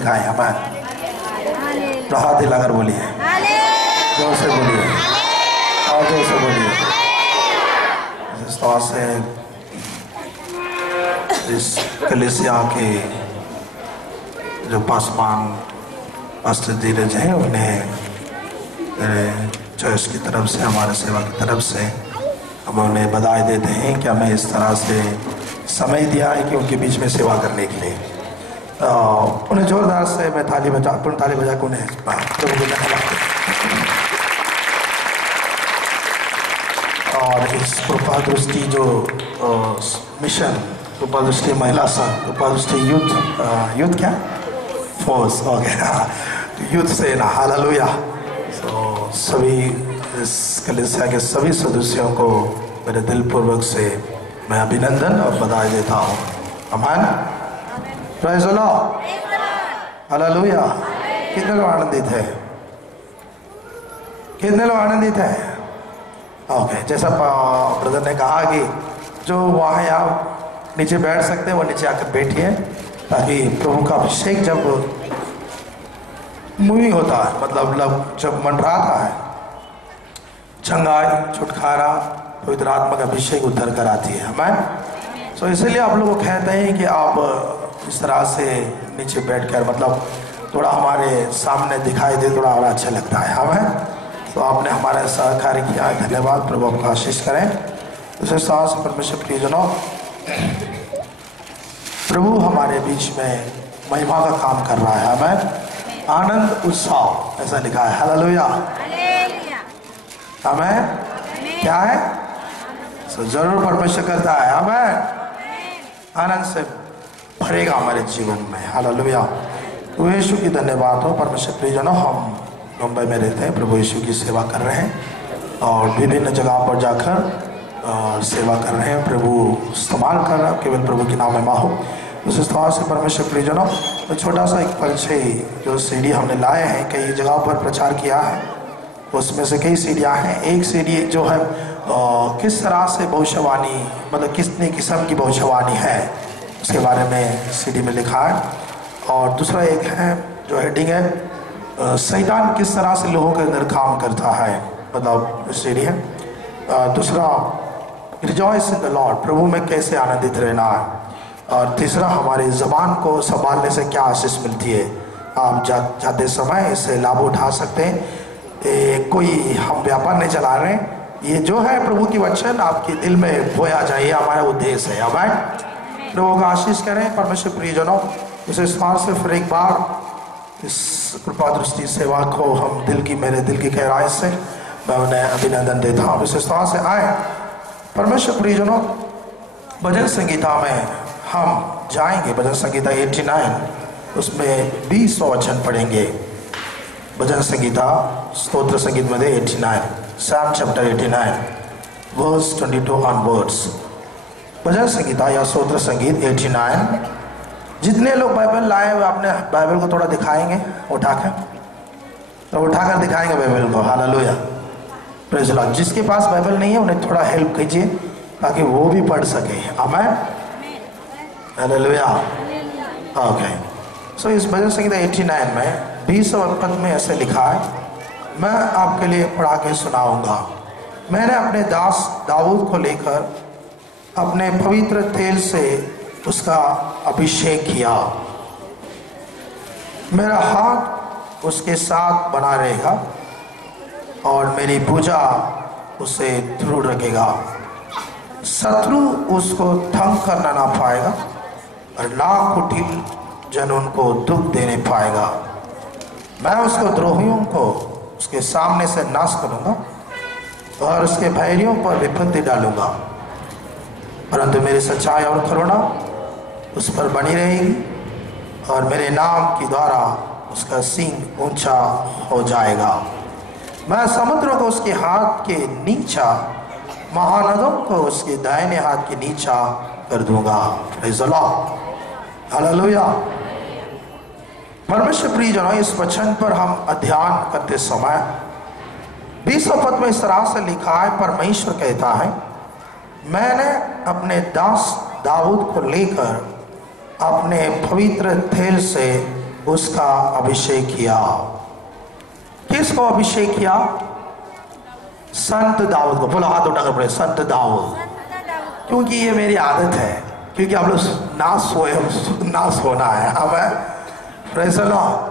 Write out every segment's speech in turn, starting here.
दिखाएं। हमें हाथ हिलाकर बोलिए, जोर से बोलिए और जोर से बोलिए। इस तरह से इस कलीसिया के जो पासवान पास्टर धीरज हैं, उन्हें चर्च की तरफ से, हमारे सेवा की तरफ से हम उन्हें बधाई देते हैं कि हमें इस तरह से समय दिया है कि उनके बीच में सेवा करने के लिए। उन्हें जोरदार से मैं ताली बजा के उन्हें प्रभु को धन्यवाद। और इस कृपा दृष्टि जो मिशन, कृपा दृष्टि महिला संघ, कृपा दृष्टि यूथ क्या फोर्स वगैरह, यूथ सेना, हालेलुया। तो सभी इस कलीसिया के सभी सदस्यों को मेरे दिलपूर्वक से मैं अभिनंदन और बधाई देता हूँ। आमीन, प्रेज़ द लॉर्ड, हालेलुया। कितने लोग आनंदित है? कितने लोग आनंदित है? ओके, जैसा ब्रदर ने कहा कि जो वहाँ यहाँ नीचे बैठ सकते हैं वो नीचे आकर बैठिए, ताकि प्रभु का अभिषेक जब मूविंग होता है, मतलब जब मंडराता है, चंगाई, छुटकारा, पवित्र आत्मा का अभिषेक उतर कर आती है। हमें तो इसलिए आप लोग को कहते हैं कि आप इस तरह से नीचे बैठकर, मतलब थोड़ा हमारे सामने दिखाई दे, थोड़ा और अच्छा लगता है हमें। तो आपने हमारा सहकार्य किया है, धन्यवाद। प्रभु आपको आशीष करें। उसे सास परमेश्वर प्रियजनों, प्रभु हमारे बीच में महिमा का काम कर रहा है। हमें आनंद उत्साह ऐसा लिखा है, हालेलुया। हमें क्या है? तो जरूर परमेश्वर करता है, हमें आनंद से भरेगा हमारे जीवन में, हालेलुया। तो यीशु की धन्यवाद हो। परमेश्वर प्रियजनों, हम मुंबई में रहते हैं, प्रभु यीशु की सेवा कर रहे हैं और विभिन्न जगह पर जाकर सेवा कर रहे हैं। प्रभु इस्तेमाल कर रहा है, केवल प्रभु के नाम में माँ हो। उस तरह से परमेश्वर प्रियजनों, तो छोटा सा एक परिचय, जो सीडी हमने लाए हैं, कई जगह पर प्रचार किया है, उसमें से कई सीढ़ियाँ हैं। एक सीढ़ी जो है किस तरह से भविष्यवाणी, मतलब कितने किस्म की भविष्यवाणी है, उसके बारे में सीढ़ी में लिखा है। और दूसरा एक है जो हेडिंग है, शैतान किस तरह से लोगों के अंदर काम करता है, मतलब सीढ़ी है। दूसरा रिजॉइस इन द लॉर्ड, प्रभु में कैसे आनंदित रहना है। और तीसरा हमारी ज़बान को संभालने से क्या आशीष मिलती है। आप जाते समय इससे लाभ उठा सकते हैं। कोई हम व्यापार नहीं चला रहे हैं, ये जो है प्रभु की वचन आपके दिल में बोया जाए, ये हमारा उद्देश्य है। हमें प्रभु का आशीष करें। परमेश्वर प्रियजनों, इस स्थान से फिर एक बार इस कृपा दृष्टि सेवा को हम मेरे दिल की गहराई से मैं उन्हें अभिनंदन देता हूँ। इस स्थान से आए परमेश्वर प्रियजनों, भजन संगीता में हम जाएंगे। भजन संगीता 89, उसमें 20 वचन पढ़ेंगे। भजन संगीता स्तोत्र संगीत मध्ये 89, Psalm chapter 89 verse 22 onwards। भजन संगीता या स्तोत्र संगीत 89। जितने लोग बाइबल लाए हुए अपने बाइबल को थोड़ा दिखाएंगे, उठाकर दिखाएंगे बाइबल को, हालेलुया, प्रेज़ द लॉर्ड। जिसके पास बाइबल नहीं है उन्हें थोड़ा हेल्प कीजिए ताकि वो भी पढ़ सके। आमीन, हालेलुया। ओके, सो इस भजन संगीता 89 में 20वें पद में ऐसे लिखा है, मैं आपके लिए पढ़ा के सुनाऊंगा। मैंने अपने दास दाऊद को लेकर अपने पवित्र तेल से उसका अभिषेक किया। मेरा हाथ उसके साथ बना रहेगा और मेरी भुजा उसे दृढ़ रखेगा। शत्रु उसको तंग करना ना पाएगा और ना कुटिल जन उनको दुख देने पाएगा। मैं उसको द्रोहियों को उसके सामने से नाश करूंगा और उसके बैरियों पर विपत्ति डालूंगा, परंतु मेरी सच्चाई और करुणा उस पर बनी रहेगी और मेरे नाम के द्वारा उसका सींग ऊंचा हो जाएगा। मैं समुद्रों को उसके हाथ के नीचा, महानदों को उसके दाहिने हाथ के नीचा कर दूंगा। Praise the Lord, hallelujah. परमेश्वर प्रियजनों, इस वचन पर हम अध्ययन करते समय 20वें पद में इस तरह से लिखा है, परमेश्वर कहता है, मैंने अपने दास दाऊद को लेकर अपने पवित्र तेल से उसका अभिषेक किया। किसको अभिषेक किया? संत दाऊद को। बोलो हाथ उठाकर बोले संत दाऊद। क्योंकि ये मेरी आदत है, क्योंकि आप लोग ना सोना है। हमें प्रेज़ द लॉर्ड।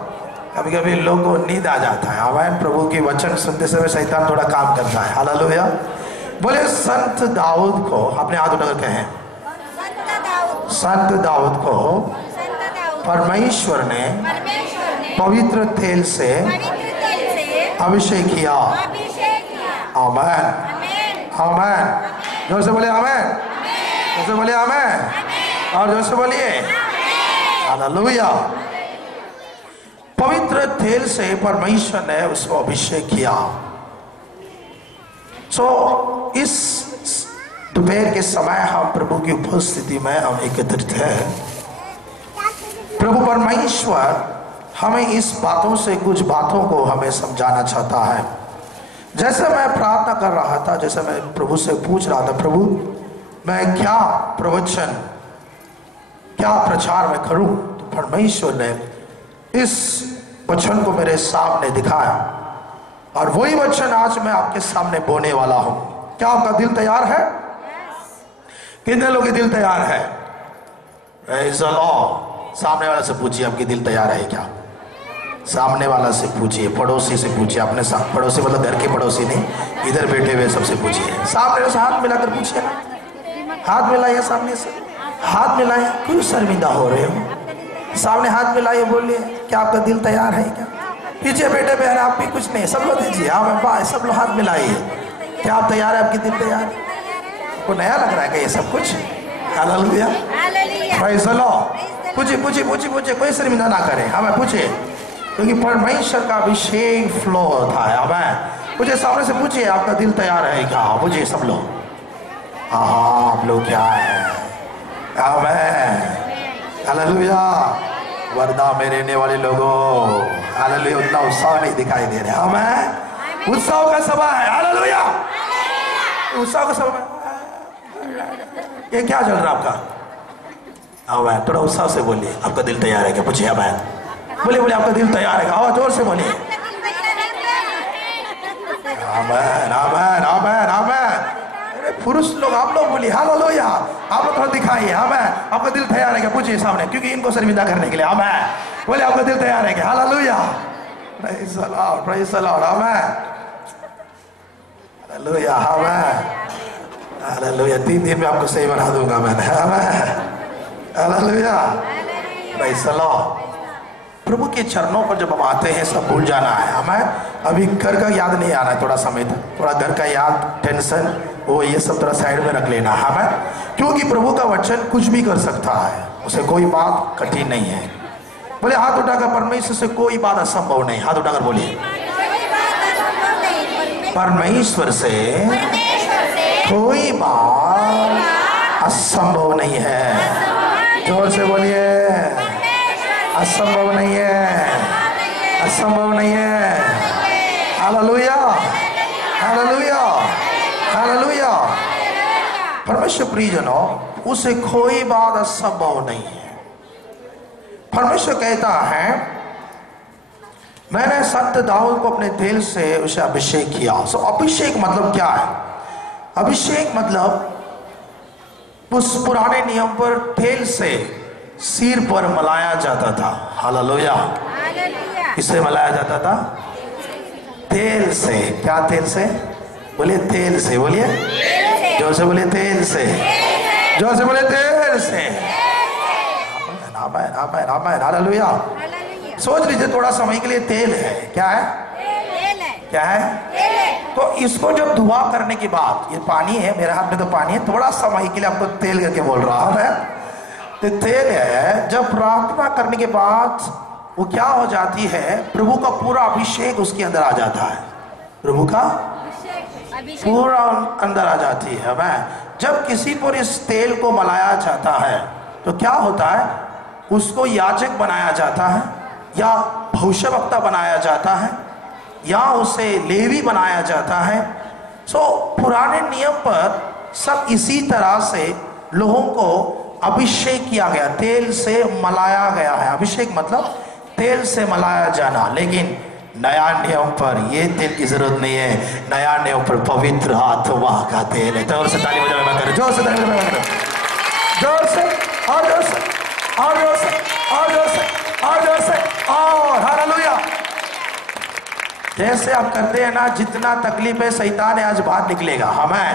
कभी कभी लोगों को नींद आ जाता है। हमें प्रभु की वचन सुनते समय शैतान थोड़ा काम करता है। हालेलुया। बोले संत दाऊद को, अपने हाथ उठाकर कहें संत दाऊद को परमेश्वर ने पवित्र तेल से अभिषेक किया। आमीन आमीन। जोर से बोले आमीन, जोर से बोले आमीन, और जोर से बोलिए हालेलुया। पवित्र तेल से परमेश्वर ने उसको अभिषेक किया। इस दोपहर के समय हम प्रभु की उपस्थिति में हम एकत्रित हैं। प्रभु परमेश्वर हमें इस बातों से कुछ बातों को हमें समझाना चाहता है। जैसे मैं प्रार्थना कर रहा था, जैसे मैं प्रभु से पूछ रहा था, प्रभु मैं क्या प्रवचन, क्या प्रचार में करूं, तो परमेश्वर ने इस वचन को मेरे सामने दिखाया, और वही वचन आज मैं आपके सामने बोलने वाला हूं। क्या आपका दिल तैयार है? कितने लोगों के दिल तैयार है? Praise the Lord. सामने वाले से पूछिए आपकी दिल तैयार है क्या? सामने वाला से पूछिए, पड़ोसी से पूछिए। अपने पड़ोसी मतलब घर के पड़ोसी नहीं, इधर बैठे हुए सबसे पूछिए। सामने से हाथ मिलाकर पूछिए ना, हाथ मिलाइए, सामने से हाथ मिलाइए। क्यों शर्मिंदा हो रहे हो? सामने हाथ मिलाइए, बोलिए क्या आपका दिल तैयार है क्या? पीछे बैठे बहन आप भी कुछ नहीं, सब लोग दीजिए। हाँ सब लोग हाथ मिलाइए। क्या आप तैयार है? आपकी दिल तैयार है? आपको नया लग रहा है क्या ये सब कुछ? Hallelujah, praise the Lord. पूछिए पूछिए पूछिए पूछिए, कोई शर्मिंदा ना करे। हमें पूछिए, क्योंकि परमेश्वर का अभिषेक फ्लो होता है। हमें पूछिए, सामने से पूछिए आपका दिल तैयार है क्या? पूछिए सब लोग। हाँ आप लोग क्या है? आमीन हालेलुया। वर्धा में रहने वाले लोगों, हालेलुया, उतना उत्साह नहीं दिखाई दे रहा। हमें उत्साह का समय है। हालेलुया, उत्साह का समय। ये क्या चल रहा है आपका? आमीन। थोड़ा उत्साह से बोलिए, आपका दिल तैयार है क्या? पूछिए आमीन। बोलिए बोलिए आपका दिल तैयार है? आवाज जोर से बोलिए। आमीन आमीन आमीन आमीन। पुरुष लोग आप लोग बोलिए हालेलुया। आप लोग थोड़ा दिखाइए। आमीन। आपका दिल तैयार है क्या? पूछिए सामने, क्योंकि इनको शर्मिंदा करने के लिए। आमीन। बोले आपका दिल तैयार है क्या? Hallelujah, praise the Lord, praise the Lord. आमीन हालेलुया आमीन हालेलुया। 3 दिन में आपको सही बना दूंगा मैंने। आमीन हालेलुया, प्रेज़ द लॉर्ड। प्रभु के चरणों पर जब हम आते हैं सब भूल जाना है। हमें अभी घर का याद नहीं आना है। थोड़ा समय तक थोड़ा घर का याद, टेंशन, वो ये सब थोड़ा साइड में रख लेना हमें, क्योंकि प्रभु का वचन कुछ भी कर सकता है। उसे कोई बात कठिन नहीं है। बोले हाथ उठाकर, परमेश्वर से कोई बात असंभव नहीं। हाथ उठाकर बोलिए, परमेश्वर से कोई बात असंभव नहीं है। जोर से बोलिए, असंभव नहीं है, असंभव नहीं है। Hallelujah hallelujah hallelujah. परमेश्वर प्रियजनों, उसे कोई बात असंभव नहीं है। परमेश्वर कहता है मैंने संत दाऊद को अपने तेल से उसे अभिषेक किया। अभिषेक मतलब क्या है? अभिषेक मतलब उस पुराने नियम पर तेल से सिर पर मलाया जाता था। हालेलुया। किससे मलाया जाता था? तेल से। क्या तेल से? बोलिए तेल से। बोलिए जोर से, बोलिए तेल से। जोर से बोलिए तेल से। आमीन आमीन आमीन हालेलुया। सोच लीजिए थोड़ा समय के लिए तेल है। क्या है? तेल है। क्या है? तो इसको जब धुआ करने के बाद, ये पानी है, मेरे हाथ में तो पानी है, थोड़ा समय के लिए आपको तेल करके बोल रहा हूं मैं। तो तेल है, जब प्रार्थना करने के बाद वो क्या हो जाती है? प्रभु का पूरा अभिषेक उसके अंदर आ जाता है। प्रभु का पूरा अंदर आ जाती है। मैं जब किसी पर इस तेल को मलाया जाता है तो क्या होता है? उसको याजक बनाया जाता है, या भविष्यवक्ता बनाया जाता है, या उसे लेवी बनाया जाता है। पुराने नियम पर सब इसी तरह से लोगों को अभिषेक किया गया, तेल से मलाया गया है। अभिषेक मतलब तेल से मलाया जाना, लेकिन नया नियम पर ये तेल की जरूरत नहीं है, नया नियम पर पवित्र आत्मा का तेल है। जोर से ताली बजाओ, मैं करूं, जोर से ताली बजाओ, मैं करूं, जोर से और जोर से और जोर से और जोर से और जोर से और हालेलुया। जैसे आप करते हैं ना, जितना तकलीफ है शैतान है आज बाहर निकलेगा। हमें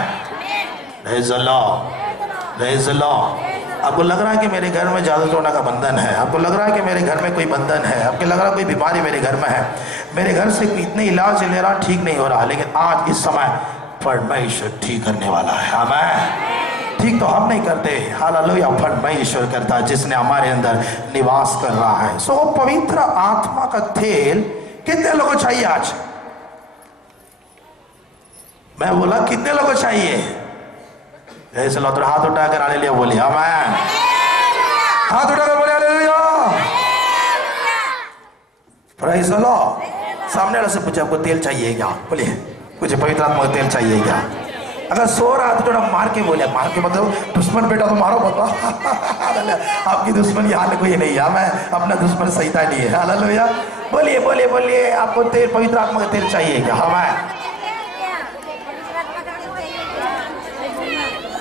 praise the Lord, praise the Lord. आपको लग रहा है कि मेरे घर में जादू टोना का बंधन है, आपको लग रहा है कि मेरे घर में कोई बंधन है, आपको लग रहा है कोई बीमारी मेरे घर में है, मेरे घर से इतने इलाज ले रहा ठीक नहीं हो रहा, लेकिन आज इस समय परमेश्वर ठीक करने वाला है। हमें ठीक तो हम नहीं करते, हालेलुया, परमेश्वर करता है जिसने हमारे अंदर निवास कर रहा है। सो पवित्र आत्मा का तेल कितने लोगों को चाहिए आज? मैं बोला कितने लोगों को चाहिए? ऐसे लो, तो हाथ उठाकर हालेलुया बोलिए। आमीन, हाथ उठाकर बोलिए हालेलुया, प्रेज़ द लॉर्ड। सामने वाले से पूछे आपको तेल चाहिए क्या? बोलिए कुछ पवित्र आत्मा का तेल चाहिए क्या? अगर सो रहा तो थोड़ा मार के बोले, मार के मतलब दुश्मन बेटा तो मारो बता। आपकी दुश्मन यहाँ में कोई नहीं है, मैं अपना दुश्मन सहीता नहीं है। हालेलुया, बोलिए बोलिए बोलिए, आपको तेल, पवित्र आत्मा का तेल चाहिए क्या? हमें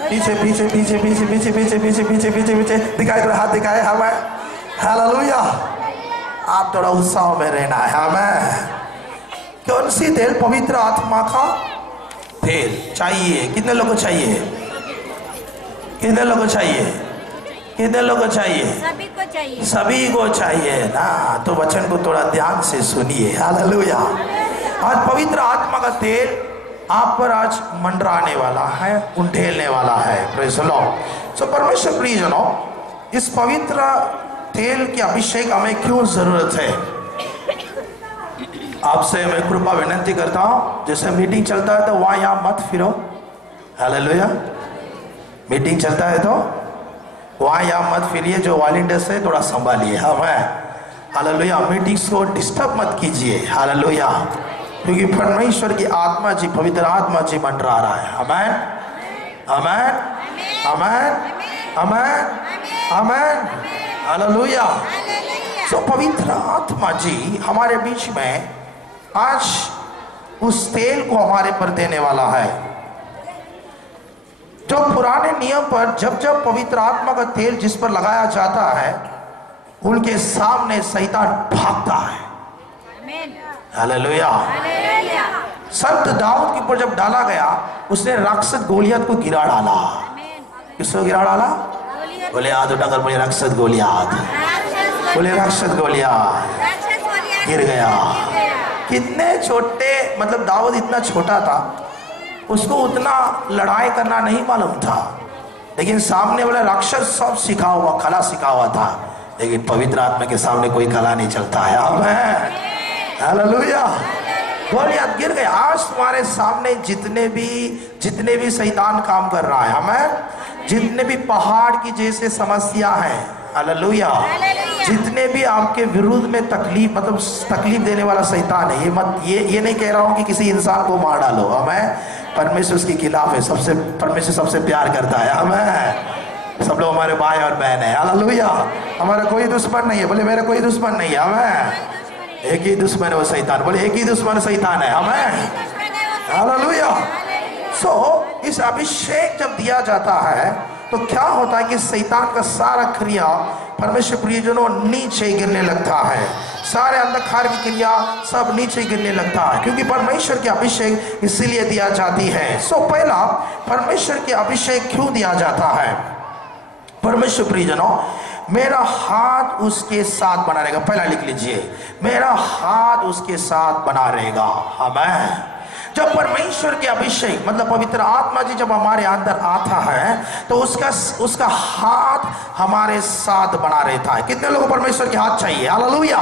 पीछे पीछे पीछे पीछे पीछे पीछे पीछे पीछे पीछे पीछे दिखाए, थोड़ा हाथ दिखाए। हमें हालेलुया, आप थोड़ा उत्साह में रहना है। हमें कौन सी तेल? पवित्र आत्मा का तेल चाहिए। कितने लोगों को चाहिए? कितने लोगों को चाहिए? कितने लोगों को चाहिए? सभी को चाहिए, सभी को चाहिए ना। तो वचन को थोड़ा ध्यान से सुनिए। हालेलुया, आज पवित्र आत्मा का तेल आप पर आज मंडराने वाला है, उंडेलने वाला है। Praise the Lord. सो परमेश्वर प्रियजनों, इस पवित्र तेल की अभिषेक हमें क्यों जरूरत है? आपसे मैं कृपा विनती करता हूं, जैसे मीटिंग चलता है तो वहां यहां मत फिरो। हालेलुया, मीटिंग चलता है तो वहां यहां मत फिरिए, जो वॉलंटियर्स है थोड़ा संभालिए। हमें हालेलुया, मीटिंग्स को डिस्टर्ब मत कीजिए। हालेलुया, क्योंकि परमेश्वर की आत्मा जी, पवित्र आत्मा जी मंडरा रहा है। आमीन, आमीन, आमीन, आमीन, आमीन, हालेलुया। सो पवित्र आत्मा जी हमारे बीच में आज उस तेल को हमारे पर देने वाला है। जो पुराने नियम पर जब जब पवित्र आत्मा का तेल जिस पर लगाया जाता है, उनके सामने शैतान भागता है। हालेलुया। संत दाऊद के ऊपर जब डाला गया, उसने राक्षस गोलियत को गिरा डाला। किसको गिरा डाला? बोले हाथ उठाकर बोले राक्षस गोलियत, बोले राक्षस गोलियत गिर गया। कितने छोटे, मतलब दाऊद इतना छोटा था, उसको उतना लड़ाई करना नहीं मालूम था, लेकिन सामने वाला राक्षस सब सिखा हुआ, कला सिखा हुआ था, लेकिन पवित्र आत्मा के सामने कोई कला नहीं चलता है। आमीन, हालेलुया, गोलियत गिर गया। आज तुम्हारे सामने जितने भी शैतान काम कर रहा है, हमें जितने भी पहाड़ की जैसे समस्या है, हालेलुया, जितने भी आपके विरुद्ध में तकलीफ, मतलब तकलीफ देने वाला शैतान है, ये नहीं कह रहा हूं कि किसी इंसान को मार डालो। हमें परमेश्वर उसके खिलाफ है, सबसे परमेश्वर सबसे प्यार करता है। हमें सब लोग हमारे भाई और बहन है। हालेलुया, हमारा कोई दुश्मन नहीं है। बोले मेरा कोई दुश्मन नहीं है। हमें एक ही दुश्मन है, वो शैतान। बोले एक ही दुश्मन शैतान है। हमें हालेलुया। सो इस अभिषेक जब दिया जाता है तो क्या होता है कि शैतान का सारा क्रिया परमेश्वर प्रियजनों नीचे गिरने लगता है, सारे अंधकार की क्रिया सब नीचे गिरने लगता है, क्योंकि परमेश्वर की अभिषेक इसीलिए दिया जाती है। सो पहला, परमेश्वर की अभिषेक क्यों दिया जाता है? परमेश्वर प्रियजनों, मेरा हाथ उसके साथ बना रहेगा। पहला लिख लीजिए, मेरा हाथ उसके साथ बना रहेगा। हमें जब परमेश्वर के अभिषेक, मतलब पवित्र आत्मा जी जब हमारे अंदर आता है तो उसका हाथ हमारे साथ बना रहता है। कितने लोगों को परमेश्वर के हाथ चाहिए? हालेलुया,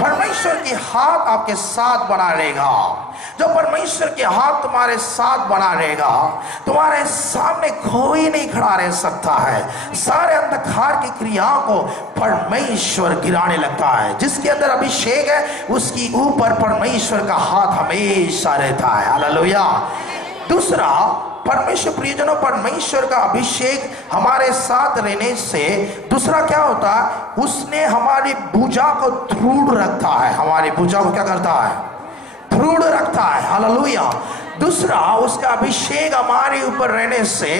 परमेश्वर के हाथ आपके साथ बना रहेगा। जब परमेश्वर के हाथ तुम्हारे साथ बना रहेगा, तुम्हारे सामने कोई नहीं खड़ा रह सकता है। सारे अंधकार की क्रियाओं को परमेश्वर गिराने लगता है। जिसके अंदर अभिषेक है उसकी ऊपर परमेश्वर का हाथ हमेशा रहता है। हालेलुया। दूसरा, परमेश्वर प्रियजनों, परमेश्वर का अभिषेक हमारे साथ रहने से दूसरा क्या होता है, उसने हमारी भुजा को दृढ़ रखता है। हमारी भुजा को क्या करता है, दृढ़ रखता है। हालेलुया। दूसरा, उसका अभिषेक हमारे ऊपर रहने से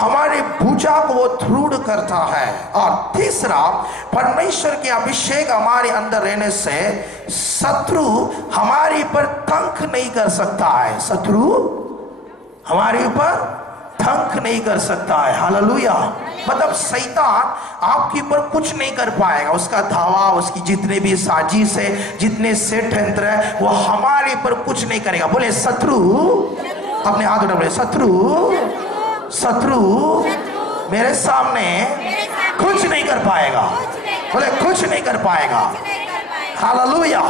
हमारी भुजा को वो दृढ़ करता है। और तीसरा, परमेश्वर के अभिषेक हमारे अंदर रहने से शत्रु हमारे ऊपर तंख नहीं कर सकता है। शत्रु हमारे ऊपर तंख नहीं कर सकता है। हालेलुया। मतलब शैतान आपके ऊपर कुछ नहीं कर पाएगा। उसका धावा, उसकी जितने भी साजिश है, जितने षड्यंत्र है, वो हमारे ऊपर कुछ नहीं करेगा। बोले शत्रु, अपने हाथ उठा, बोले शत्रु, शत्रु मेरे सामने कुछ नहीं कर पाएगा। बोले कुछ नहीं कर पाएगा। हालेलुया।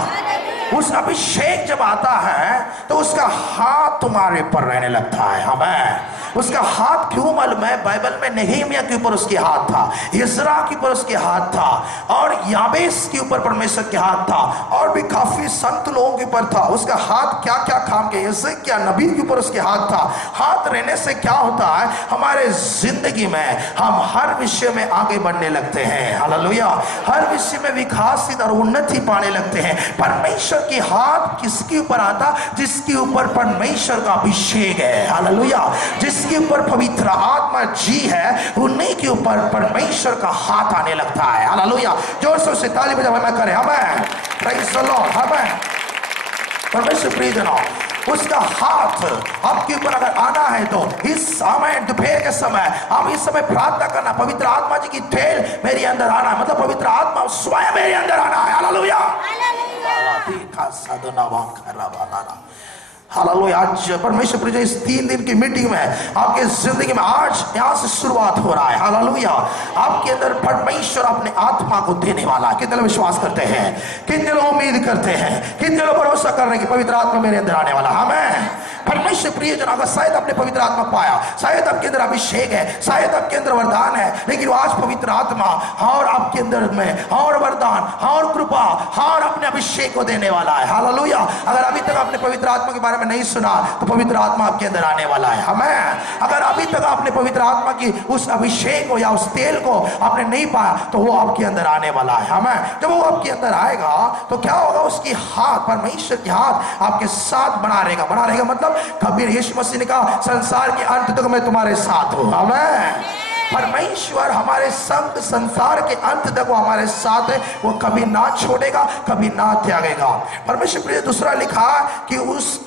उस अभिषेक जब आता है तो उसका हाथ तुम्हारे ऊपर रहने लगता है। हमें उसका हाथ क्यों मालूम है? बाइबल में नehemiah के ऊपर उसके हाथ था, इज़रा के ऊपर उसके हाथ था, और याबेस के ऊपर परमेश्वर के हाथ था, और भी काफी संत लोगों के ऊपर था। उसका हाथ क्या क्या काम के, क्या नबी के ऊपर उसके हाथ था। हाथ रहने से क्या होता है, हमारे जिंदगी में हम हर विषय में आगे बढ़ने लगते हैं। हालेलुया। हर विषय में विकासित और उन्नति पाने लगते हैं। परमेश्वर की हाथ किसके ऊपर आता? जिसके ऊपर परमेश्वर का अभिषेक है। हालेलुया। जिसके ऊपर पवित्र आत्मा जी है, उन्हीं के ऊपर परमेश्वर का हाथ आने लगता है। हालेलुया। जोर से उसे ताली बजाना करें। हमें प्रेज़ द लॉर्ड। हमें परमेश्वर प्रियजनों, उसका हाथ आपके ऊपर अगर आना है तो इस समय दोपहर के समय आप इस समय प्रार्थना करना, पवित्र आत्मा जी की तेल मेरे अंदर आना है। मतलब पवित्र आत्मा स्वयं मेरे अंदर आना है। हालेलुया। हालेलुया। आज परमेश्वर प्रिय, इस 3 दिन की मीटिंग में आपके जिंदगी में आज यहाँ से शुरुआत हो रहा है। हालेलुया। आपके अंदर परमेश्वर अपने आत्मा को देने वाला है। कितने लोग विश्वास करते हैं? कितने लोग उम्मीद करते हैं? कितने लोग भरोसा कर रहे हैं कि पवित्र आत्मा मेरे अंदर आने वाला? हमें परमेश्वर प्रिय जन, अगर शायद आपने पवित्र आत्मा पाया, शायद आपके अंदर अभिषेक है, शायद आपके अंदर वरदान है, लेकिन आज पवित्र आत्मा और आपके अंदर में और वरदान और कृपा और अपने अभिषेक को देने वाला है। हालेलुया। अगर अभी तक आपने पवित्र आत्मा के बारे में नहीं सुना तो पवित्र आत्मा आपके अंदर आने वाला है। हमें अगर अभी तक आपने पवित्र आत्मा की उस अभिषेक को या उस तेल को आपने नहीं पाया तो वो आपके अंदर आने वाला है। हमें जब वो आपके अंदर आएगा तो क्या होगा? उसकी हाथ, परमेश्वर की हाथ आपके साथ बना रहेगा। बना रहेगा मतलब कबीर यीशु मसीह ने कहा, संसार के अंत तक मैं तुम्हारे साथ हूं। आमीन। परमेश्वर हमारे संग संसार के अंत तक वो हमारे साथ है। वो कभी ना छोड़ेगा, कभी ना त्यागेगा। परमेश्वर प्रिय, दूसरा लिखा कि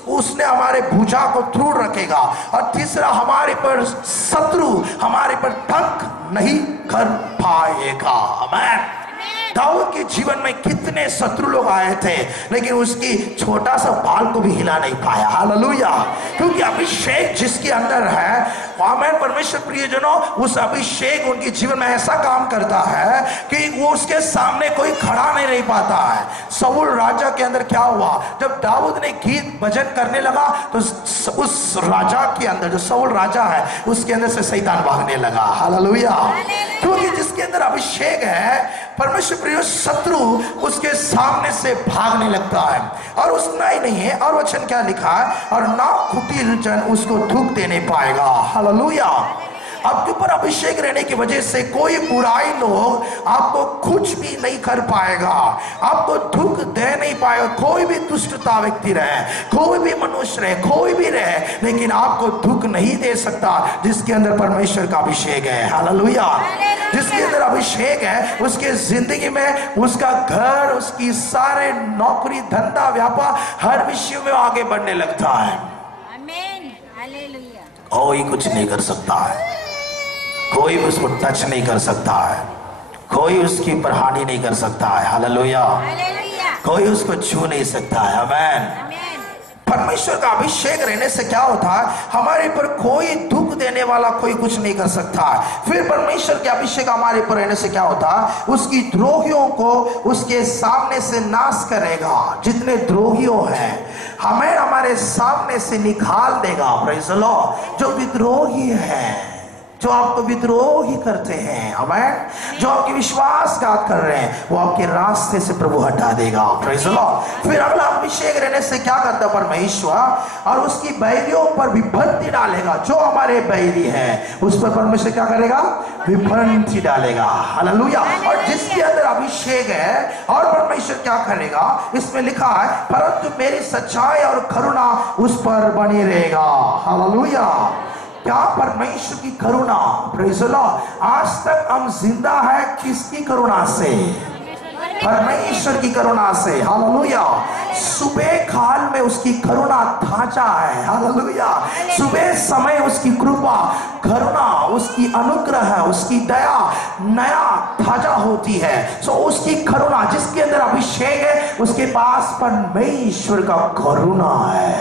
उसने हमारे भुजा को दृढ़ रखेगा। और तीसरा, हमारे पर शत्रु हमारे पर तंख नहीं कर पाएगा। आमीन। दाऊद के जीवन में कितने शत्रु लोग आए थे, लेकिन उसकी छोटा सा बाल को भी हिला नहीं पाया। हालेलुया। क्योंकि अभिषेक जिसके अंदर है, आमीन। परमेश्वर प्रियजनों, उस अभिषेक उनके जीवन में ऐसा काम करता है कि वो उसके सामने कोई खड़ा नहीं रह पाता है। शाऊल राजा के अंदर क्या हुआ? जब दाऊद ने गीत भजन करने लगा तो उस राजा के अंदर, जो शाऊल राजा है, उसके अंदर से शैतान भागने लगा। हालेलुया। क्योंकि जिसके अंदर अभिषेक है, परमेश्वर प्रिय, शत्रु उसके सामने से भागने लगता है। और उतना ही नहीं है, और वचन क्या लिखा है? और ना कुटिल जन उसको दुख देने पाएगा। हालेलुया। आपके ऊपर अभिषेक रहने की वजह से कोई बुराई लोग आपको कुछ भी नहीं कर पाएगा, आपको दुख दे नहीं पाएगा। कोई भी दुष्टता व्यक्ति रहे, कोई भी मनुष्य रहे, कोई भी रहे, लेकिन आपको दुख नहीं दे सकता जिसके अंदर परमेश्वर का अभिषेक है। हालेलुया। जिसके अंदर अभिषेक है, उसके जिंदगी में उसका घर, उसकी सारे नौकरी, धंधा, व्यापार, हर विषय में आगे बढ़ने लगता है। आमीन। हालेलुया। कोई कुछ नहीं कर सकता है, कोई उसको टच नहीं कर सकता है, कोई उसकी ऊपर हानि नहीं कर सकता है। हालेलुया। कोई उसको छू नहीं सकता है। आमीन। परमेश्वर का अभिषेक रहने से क्या होता है? हमारे ऊपर कोई दुख देने वाला कोई कुछ नहीं कर सकता है। फिर परमेश्वर के अभिषेक हमारे ऊपर रहने से क्या होता है? उसकी द्रोहियों को उसके सामने से नाश करेगा। जितने द्रोहियों हैं, हमें हमारे सामने से निकाल देगा। Praise the Lord. जो विद्रोही है, जो आपको विद्रोही करते हैं, हमें जो आपकी विश्वासघात कर रहे हैं, वो आपके रास्ते से प्रभु हटा देगा। Praise the Lord. फिर अगला अभिषेक रहने से क्या करता है परमेश्वर, और उसकी बैरियों पर विभक्ति डालेगा। जो हमारे बैरी है उस पर परमेश्वर क्या करेगा, विभक्ति डालेगा। हालेलुया। और जिसके अंदर अभिषेक है और परमेश्वर क्या करेगा, इसमें लिखा है परंतु मेरी सच्चाई और करुणा उस पर बनी रहेगा। हालेलुया। क्या परमेश्वर की करुणा, प्रेज़ द लॉर्ड। आज तक हम जिंदा है किसकी करुणा से, परमेश्वर की करुणा से। हालेलुया। सुबह काल में उसकी करुणा ताजा है। हालेलुया। सुबह समय उसकी कृपा, करुणा, उसकी अनुग्रह, उसकी दया नया ताजा होती है। सो उसकी करुणा, जिसके अंदर अभिषेक है उसके पास परमेश्वर का करुणा है।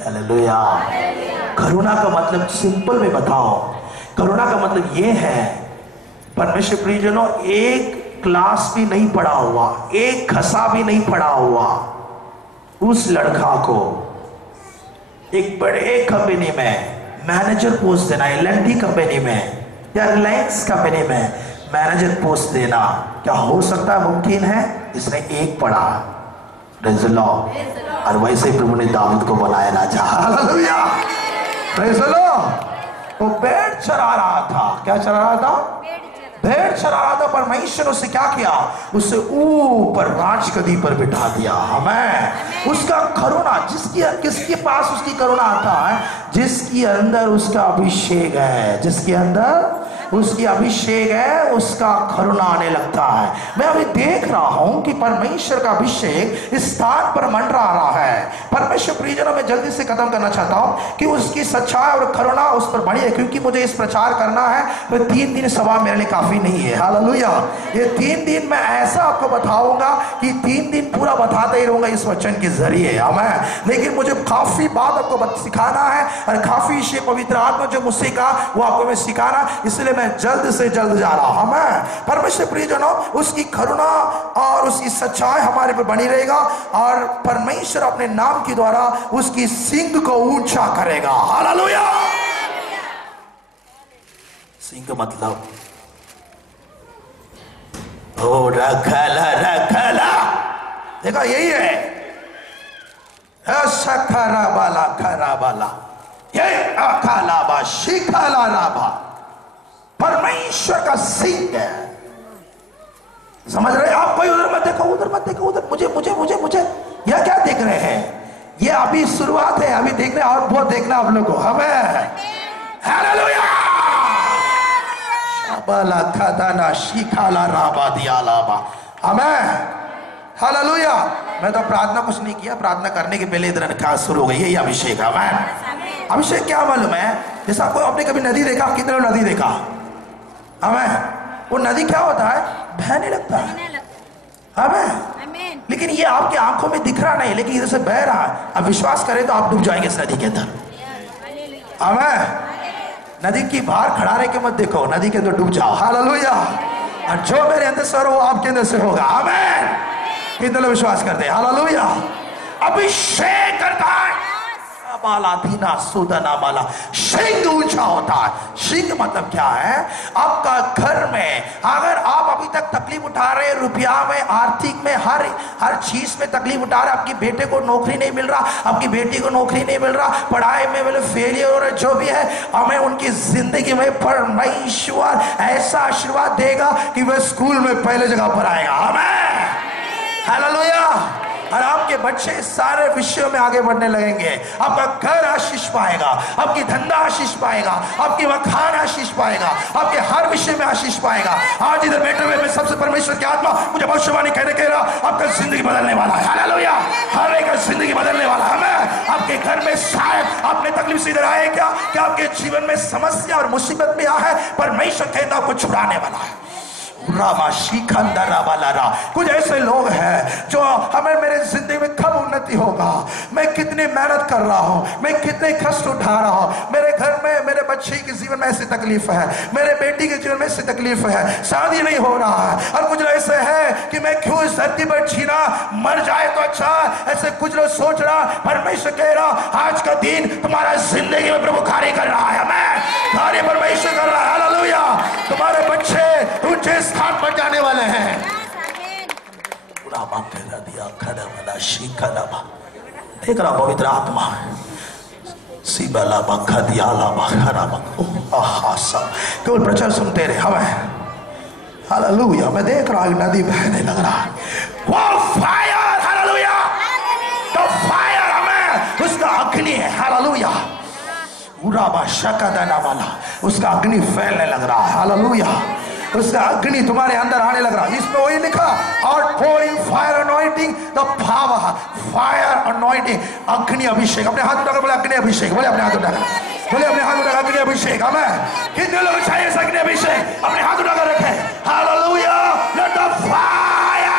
हालेलुया। करुणा का मतलब सिंपल में बताओ, करुणा का मतलब ये है, परमेश्वर प्रियजनों, एक क्लास भी नहीं पढ़ा हुआ, एक खसा भी नहीं पढ़ा हुआ उस लड़का को एक बड़े कंपनी में मैनेजर पोस्ट देना, एल&टी कंपनी में या रिलायंस कंपनी में मैनेजर पोस्ट देना क्या हो सकता है, मुमकिन है? इसने एक पढ़ा, प्रेज़ द लॉर्ड। और वैसे प्रभु ने दाऊद को बनाया राजा। हालेलुया। Praise the Lord. वो भेड़ चरा रहा था। क्या चरा रहा था? भेड़ चरा रहा था। परमेश्वर ने उसे क्या किया, उसे ऊपर राजगद्दी पर बिठा दिया। हमें उसका करुणा, किसके पास उसकी करुणा आता है, जिसके अंदर उसका अभिषेक है, जिसके अंदर उसकी अभिषेक है उसका करुणा आने लगता है। मैं अभी देख रहा हूं कि परमेश्वर का अभिषेक इस स्थान पर मंडरा रहा है। परमेश्वर प्रियजनों, मैं जल्दी से खत्म करना चाहता हूं कि उसकी सच्चाई और करुणा उस पर बनी है, क्योंकि मुझे इस प्रचार करना है। तो 3 दिन सभा मेरे लिए काफी नहीं है। हालेलुया। ये 3 दिन मैं ऐसा आपको बताऊंगा कि 3 दिन पूरा बताता ही रहूंगा इस वचन के जरिए। आमीन। लेकिन मुझे काफी बात आपको सिखाना है और काफी विषय पवित्र आत्मा जो मुझसे कहा वो आपको मैं सिखाना, इसलिए मैं जल्द से जल्द जा रहा हूं। हमें परमेश्वर प्रियजनों, उसकी करुणा और उसकी सच्चाई हमारे पर बनी रहेगा और परमेश्वर अपने नाम के द्वारा उसकी सिंग को ऊंचा करेगा। हालेलुया। सिंग मतलब ओ रखला रखला, देखो यही है, खरा बाला खरा बाला, ये अकाला बा शिकाला राबा, परमेश्वर का सिंह है। समझ रहे आप? कोई उधर मत देखो, उधर मत देखो, उधर मुझे मुझे मुझे मुझे यह क्या देख रहे हैं? ये अभी शुरुआत है, अभी देख रहे हैं और बहुत देखना आप लोगों को। हमें हालेलुया। शाबाला खदाना शिकाला राबा दियालाबा। हमें हालेलुया। मैं तो प्रार्थना कुछ नहीं किया, प्रार्थना करने के पहले इधर क्या शुरू हो गई, यही अभिषेक। हमें अभिषेक क्या मालूम है? जैसा आपको, आपने कभी नदी देखा? कितने नदी देखा? हमें वो नदी क्या होता है, बहने लगता है। हमें लेकिन ये आपकी आंखों में दिख रहा नहीं, लेकिन इधर से बह रहा है। अब विश्वास करें तो आप डूब जाएंगे इस नदी के अंदर। हमें नदी की बाहर खड़ा रह के मत देखो, नदी के अंदर डूब जाओ। हालेलुया। और जो मेरे अंदर से हो वो आपके अंदर से होगा। आमीन। कितने लोग विश्वास करते हैं? हालेलुया। अभिषेक करता है बाला दीना सुदना बाला, सिंह ऊंचा होता है। सिंह मतलब क्या है? आपका घर में अगर आप अभी तक तकलीफ उठा रहे, रुपया में, आर्थिक में, हर चीज में तकलीफ उठा रहे, आपकी बेटे को नौकरी नहीं मिल रहा, आपकी बेटी को नौकरी नहीं मिल रहा, पढ़ाई में मतलब फेलियर हो रहा, जो भी है, हमें उनकी जिंदगी में परमेश्वर ऐसा आशीर्वाद देगा कि वह स्कूल में पहले जगह पर आएगा। आमीन। हालेलुया। और आपके बच्चे सारे विषयों में आगे बढ़ने लगेंगे। आपका घर आशीष पाएगा, आपकी धंधा आशीष पाएगा, आपकी मकान आशीष पाएगा, आपके हर विषय में आशीष पाएगा। आज इधर बैठे हुए मैं सबसे परमेश्वर की आत्मा मुझे भविष्यवाणी कहने कह रहा, आपका जिंदगी बदलने वाला है। हालेलुया। हर एक जिंदगी बदलने वाला है। हमें आपके घर में शायद आपने तकलीफ से इधर आए क्या आपके जीवन में समस्या और मुसीबत में आया है, परमेश्वर कहता आपको छुड़ाने वाला है। कुछ ऐसे लोग हैं जो हमें, मेरे जिंदगी में कब उन्नति होगा, मैं कितनी मेहनत कर रहा हूं, मैं कितने कष्ट उठा रहा हूं, मेरे घर में मेरे बच्चे के जीवन में ऐसी तकलीफ है, मेरे बेटी के जीवन में ऐसी तकलीफ है, शादी नहीं हो रहा है। और कुछ ऐसे हैं कि मैं क्यों इस धरती पर जीना, मर जाए तो अच्छा। ऐसे कुछ लोग सोच रहा, परमेश्वर कह रहा आज का दिन तुम्हारा जिंदगी में प्रभु कार्य कर रहा है। हमें कार्य परमेश्वर कर रहा है। हालेलुया। तुम्हारे बच्चे ऊंचे स्थान पर जाने वाले हैं। देख रहा पवित्र आत्मा केवल प्रचार सुनते रहे हमें। हालेलुया। मैं देख रहा हूं नदी बहने लग रहा है। वो फायर, हालेलुया, तो फायर हमें उसका अग्नि है। हालेलुया। उराबा शकदना वाला उसका अग्नि फैलने लग रहा है। हालेलुया। उसका अग्नि तुम्हारे अंदर आने लग रहा है। इसमें वही लिखा, outpouring fire anointing the power, fire anointing, अग्नि अभिषेक। अपने हाथ उठाकर बोले अग्नि अभिषेक। बोले अपने हाथ उठाकर, बोले अपने हाथ उठाकर अग्नि अभिषेक। हमें कितने लोग चाहिए अग्नि अभिषेक? अपने हाथ उठाकर रखें। Hallelujah. Late the fire,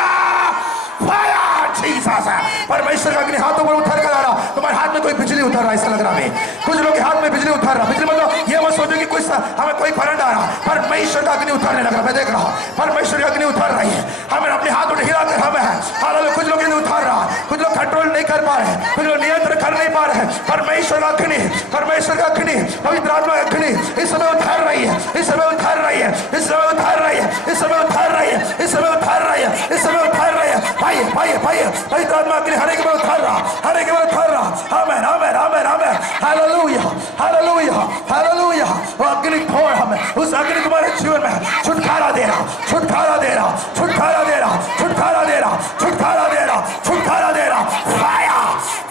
fire Jesus. परमेश्वर का अग्नि हाथों पर उतर कर आ रहा। तुम्हारे हाथ में कोई बिजली उतर रहा है, ऐसा लग रहा है। कुछ लोग के हाथ में बिजली उतर रहा। बिजली मतलब ये मत सोचो कि कुछ हमें कोई करंट आ रहा। परमेश्वर का अग्नि उतरने लग रहा। मैं देख रहा हूं परमेश्वर की अग्नि उतर रही है। हमें अपने हाथ उठा हिलाकर हमें है। हालेलुया। कुछ लोग उतर रहा, कुछ लोग कंट्रोल नहीं कर पा रहे, कुछ लोग नियंत्रण कर नहीं पा रहे। परमेश्वर का अग्नि, परमेश्वर का अग्नि, पवित्र आत्मा की अग्नि इस समय उतर रही है, इस समय उतर रही है, इस समय उतर रही है, इस समय उतर रही है, इस समय उतर रही है, इस समय उतर रही है। भाई भाई भाई पवित्र आत्मा अग्नि हर एक में उतर रहा, हर एक में उतर रहा। Amen amen amen amen. Hallelujah hallelujah hallelujah. वो अग्नि खोल हमें, उस अग्नि तुम्हारे जीवन में छुटकारा दे रहा, छुटकारा दे रहा, छुटकारा दे रहा, छुटकारा दे रहा, छुटकारा दे रहा, छुटकारा दे रहा। फायर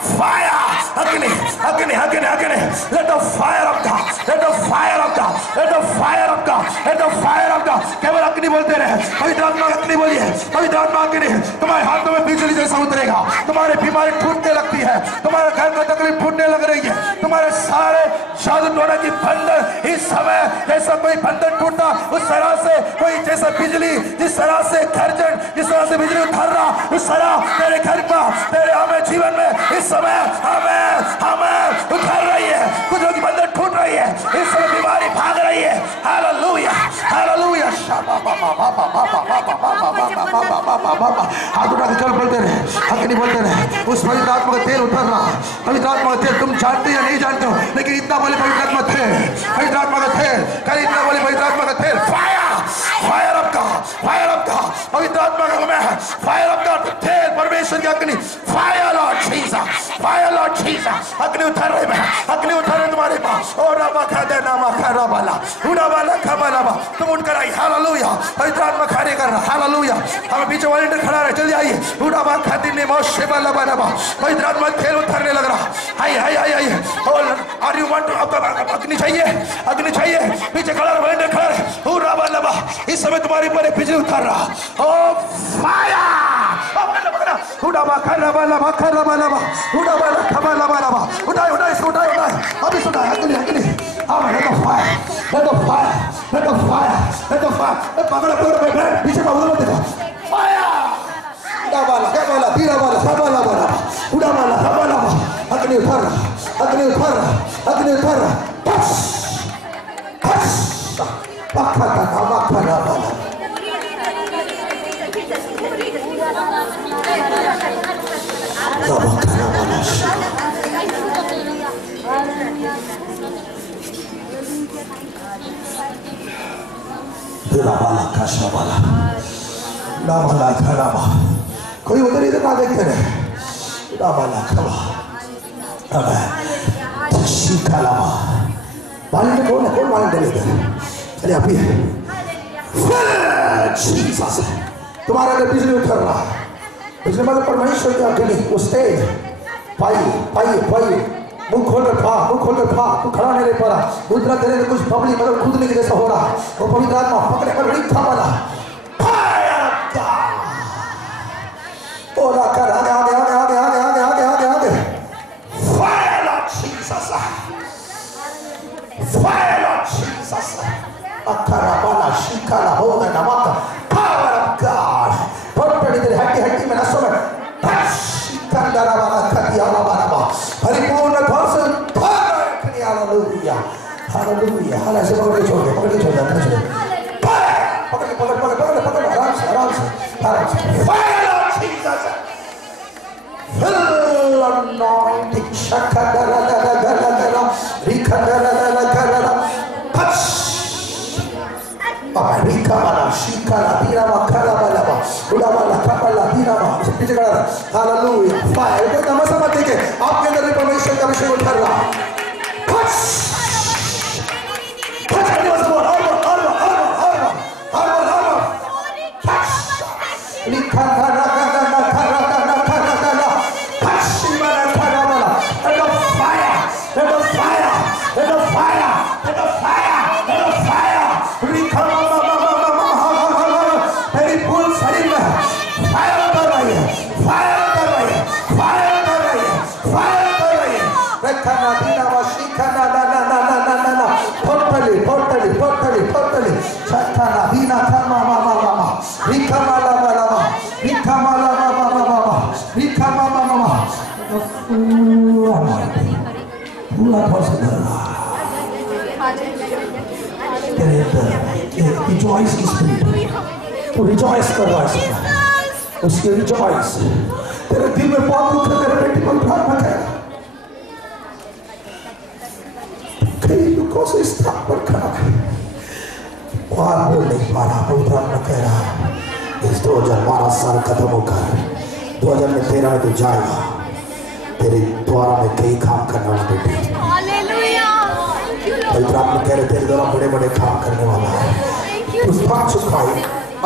फायर, अग्नि अग्नि अग्नि अग्नि। Late the fire of God, late the fire of God, late the fire of God, late the fire of God. केवल अग्नि बोलते रहे। पवित्र आत्मा अग्नि बोलिए, पवित्र आत्मा अग्नि। तुम्हारे हाथों में बिजली जैसा उतरेगा। तुम्हारी बीमारी टूटने लगती है, तुम्हारे घर में तकलीफ टूटने लग रही है, तुम्हारे सारे जादू टोना की बंधन इस समय जैसा कोई बंधन टूटा, उस तरह से कोई जैसा बिजली, जिस तरह से गर्जन, जिस तरह से बिजली उतर रहा, उस तरह तेरे घर पर, तेरे हमें जीवन में इस समय हमें हमें उतर रही है। कुछ लोग की बंधन टूट रही है, इस समय बीमारी भाग रही है। Hallelujah hallelujah. हाथ उठाकर चल बोलते रहे, अग्नि बोलते रहे। उस पवित्र आत्मा का तेल उतर रहा, पवित्र आत्मा का तेल। तुम जानते या नहीं जानते हो, लेकिन इतना बोले पवित्र आत्मा तेल, पवित्र आत्मा का तेल। कल इतना बोले पवित्र आत्मा का तेल। Fire fire of God, fire of God, पवित्र आत्मा का मैं फायर ऑफ गॉड तेल, परमेश्वर की अग्नि। Fire Lord Jesus, fire Lord Jesus. अग्नि उतर रही है, अग्नि उतर रही तुम्हारे पास। और रामा खादे नामा खरा वाला उड़ा वाला खबला बा। तुम उठकर आई। हालेलुया। पवित्र आत्मा कार्य कर रहा। हालेलुया। हमें पीछे वॉलंटियर खड़ा रहे, जल्दी आइए। उड़ा बा खादी ने मो शेबा लबा लबा। पवित्र आत्मा तेल उतरने लग रहा। हाय हाय हाय हाय। और आर यू वांट अग्नि चाहिए, अग्नि चाहिए। पीछे खड़ा रहे, वॉलंटियर खड़ा रहे। उड़ा बा लबा। इस समय तुम्हारे ऊपर बिजली उतर रहा। ओ फायर। उड़ा बा खरा वाला बा खरा वाला बा। उड़ा बा खबा लबा लबा। उठाए उठाए इसको उठाए उठाए। अभी सुना अग्नि अग्नि। Amen. Let the fire, let the fire, let the fire, let the fire. पकड़ पकड़ पकड़ पीछे पकड़ मत देखो। फायर। उड़ा वाला क्या वाला तीरा वाला खबा लबा लबा। उड़ा वाला खबा लबा। अग्नि उतर रहा, अग्नि उतर रहा, अग्नि उतर रहा। बस बस पक्का का मक्खा वाला। कोई उधर इधर ना देखते रहे। वॉलंटियर कौन है? कौन वॉलंटियर लेकर? चलिए आप ही जीसस। तुम्हारा अगर बिजली उतर रहा, बिजली मतलब परमेश्वर की अग्नि। उस तेज पाइए पाइए पाइए। मुंह खोलकर खा, मुंह खोलकर खा। तू खड़ा नहीं रह पा रहा, दूसरा तेरे में कुछ पब्लिक मतलब कूदने के जैसा हो रहा। वो पवित्र आत्मा पकड़े पर नहीं था वाला। ओला कर आगे आगे आगे आगे आगे आगे आगे आगे आगे। Fire of Jesus, fire of Jesus. अखरा वाला शिकाला होगा नमक। Power of God. पटपटी तेरे हड्डी हड्डी में नसों में शिकंदरा वाला खतिया वाला बा। परिपूर्ण भाषण भार। Hallelujah hallelujah. हाल ऐसे पकड़ के छोड़ दे, पकड़ के छोड़ दे, पकड़ के पकड़ पकड़ पकड़ पकड़ आराम से आराम से आराम से। Fire of Jesus. Fill anointing शकदरा दरा दरा दरा रिखदरा दरा दरा। पच अमेरिका वाला शिकाला दीना वा खरा वाला बा। उड़ा वाला कपला दीना वा। पीछे खड़ा रहा, हालेलुया, फायर। कोई तमाशा मत देखे, आपके अंदर भी परमेश्वर का अभिषेक उतर रहा है। Rejoice is spirit. तो rejoice कर रहा है उसके rejoice। तेरे दिल में बहुत दुख है, तेरे बेटी को प्रार्थना कर। कई दुखों से इस स्थान पर खड़ा है, बात बोल नहीं पा रहा, प्रार्थना कह रहा है। इस 2012 साल खत्म होकर 2013 में तू जाएगा, तेरे द्वारा में कई काम करने वाला बेटी। प्रार्थना कह रहे तेरे द्वारा बड़े बड़े काम करने वाला है। तू थक चुका है,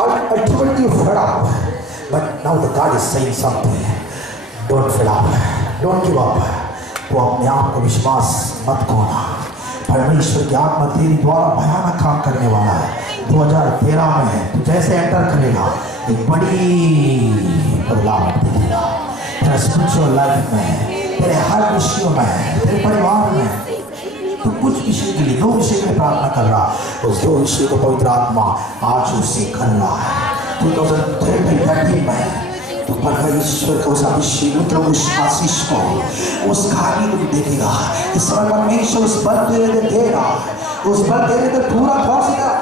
ultimately fed up, but now the God is saying something. Don't fed up, don't give up. वो अपने आप को विश्वास मत खोना, परमेश्वर की आत्मा तेरी द्वारा भयानक काम करने वाला है। 2013 में तू जैसे एंटर करेगा एक बड़ी बदलाव दिखेगा तेरे स्पिरिचुअल लाइफ में, तेरे हर विषयों में, तेरे परिवार में। तो कुछ विषय के लिए, 2 विषय के लिए प्रार्थना कर रहा, उस 2 विषय को पवित्र आत्मा आज उसे कर रहा है। 2013 में तो परमेश्वर का उस अभिषेक, मतलब उस आशीष को, उस कहानी को देखेगा। इस समय परमेश्वर उस बल देगा, उस बल देने तो पूरा पहुंचेगा।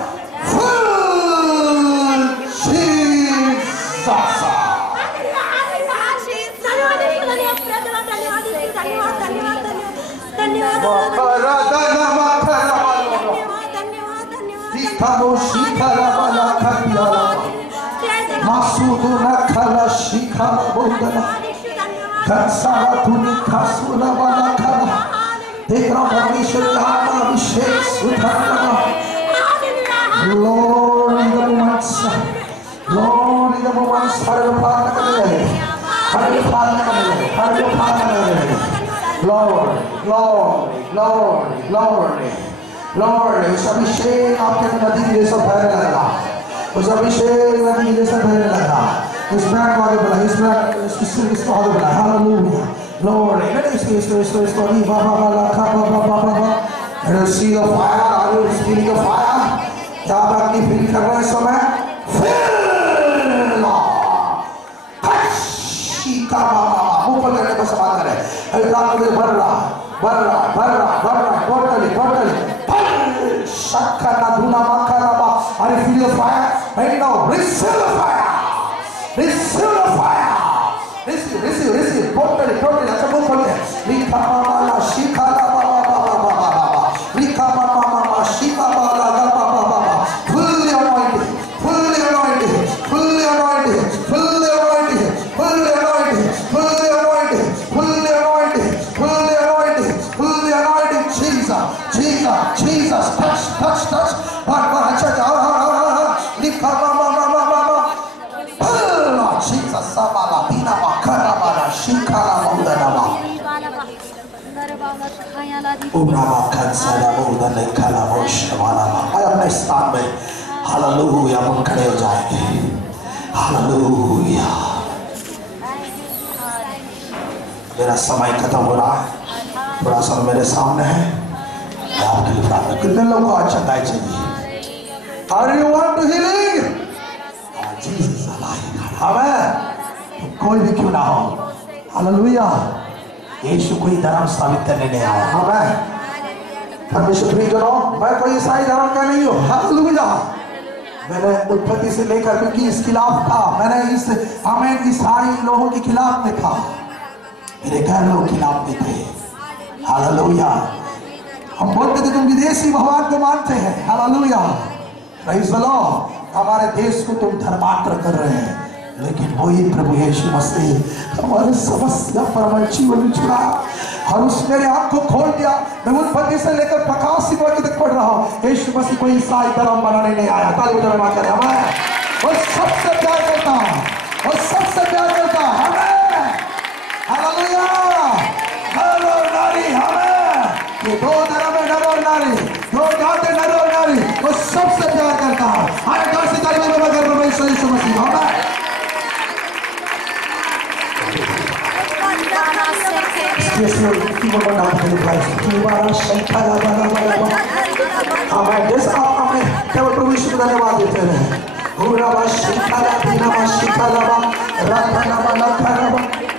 देख रहा परमेश्वर का अभिषेक उतर लगा। Lord in the moments, Lord in the moments, हर प्रार्थना करने लगे, हर प्रार्थना करने लगे, हर प्रार्थना करने लगे। Lord, Lord, Lord, Lord, Lord, उस अभिषेक आपके नदी जैसा बहने लगा, उस अभिषेक नदी जैसा बहने लगा। इस ब्रांड को आगे बढ़ाइए, इस ब्रांड इसको आगे बढ़ाइए। हालेलुया। Lord, let us इसको नहीं बाबा बाबा बाबा बाबा। Let us see the fire. Are you feeling the fire? क्या आप अपनी फील कर रहे हैं इस समय? Feel का बाबा ऊपर करने को सवाल करें। अल्लाह मुझे भर रहा, भर रहा, भर रहा, भर रहा, टोटली, टोटली। शक्का ना धुना मक्का ना बा। Are you feeling the fire? Right now, receive the fire. Receive the fire. Receive, receive, receive. Totally, totally. अच्छा मुंह खोलिए। लिखा मामा शिखा ला बाबा बाबा बाबा। लिखा मामा मामा शिखा बाबा बाबा बाबा। Fully anointed, fully anointed, fully anointed, fully anointed, fully anointed, fully anointed, fully anointed, fully anointed, fully anointed. Jesus, Jesus, Jesus. Touch, touch, touch. बार बार अच्छा जाओ, लिखा मामा मामा मामा। Jesus, सामाला दीना माखरा माला शिखा ला मुंडना मा। उब्रामा कंसाला मुंडने काला मोशवाला मा। आया अपने स्थान में, हालेलुया, हम खड़े हो जाएंगे। हालेलुया। मेरा समय खत्म हो रहा है, थोड़ा सा मेरे सामने है। मैं आपके लिए प्रार्थना। कितने लोगों को अच्छा दाई चाहिए? Are you want to healing? Jesus alive. आमेन। कोई भी क्यों ना हो, हालेलुया। यीशु कोई धर्म स्थापित करने नहीं आया। आमेन। परमेश्वर प्रिय जनों, मैं कोई ईसाई धर्म का नहीं हूँ। हालेलुया। मैंने उत्पत्ति से लेकर, क्योंकि इस खिलाफ था, मैंने इस आमेन ईसाई लोगों के खिलाफ में था, मेरे घर लोग खिलाफ में थे। हालेलुया। हम बोलते थे तुम विदेशी भगवान को मानते हैं। हालेलुया। Praise the Lord. हमारे देश को तुम धर्मांतर कर रहे हैं। लेकिन वही प्रभु यीशु मसीह हमारे समस्या पर हमारे जीवन में छुड़ा और उस मेरे आंख को खोल दिया। मैं उन पति से लेकर 85 वर्ष तक पढ़ रहा हूँ। यीशु मसीह कोई ईसाई धर्म बनाने नहीं आया। ताली बजाकर बात करें हमें। वो सबसे प्यार करता है, वो सबसे प्यार करता है हमें। हालेलुया। नर और नारी हमें, ये दो धर्म है, नर और नारी, दो जात है, नर और नारी, वो सबसे प्यार करता है। हमें जोर से ताली बजाकर परमेश्वर यीशु मसीह हमें। केवल प्रभु यीशु को धन्यवाद देते रहे।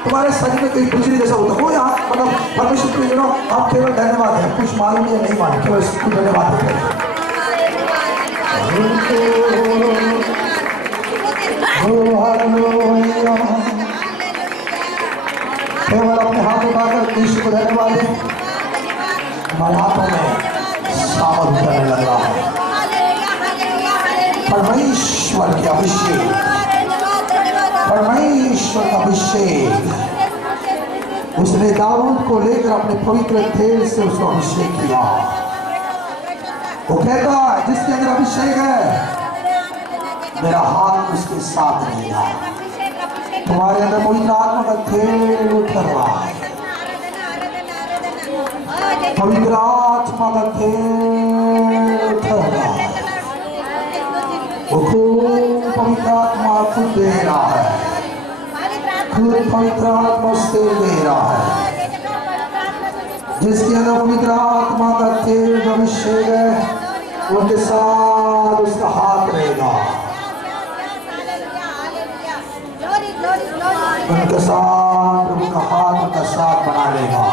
तुम्हारे शरीर में कोई गुजरी जैसा होता हो यहाँ, मतलब परमेश्वर को आप केवल धन्यवाद है, कुछ मालूम या नहीं मालूम, केवल इसको धन्यवाद देते हैं। केवल अपने हाथ उठाकर यीशु को धन्यवाद दें। हमारे हाथों में सामर्थ करने लग रहा है परमेश्वर के अभिषेक, परमेश्वर का अभिषेक। उसने दाऊद को लेकर अपने पवित्र तेल से उसको अभिषेक किया। वो कहता है जिसके अंदर अभिषेक है मेरा हाथ उसके साथ रहेगा। तुम्हारे अंदर पवित्र आत्मा का तेल उतर रहा है, पवित्र आत्मा का तेल उतर रहा है। वो खूब पवित्र आत्मा खुद दे रहा है, खुद पवित्र आत्मा से दे रहा है। जिसके अंदर पवित्र आत्मा का तेल अभिषेक है उनके साथ उसका हाथ रहेगा, उनके साथ प्रभु का हाथ उनका साथ बना लेगा।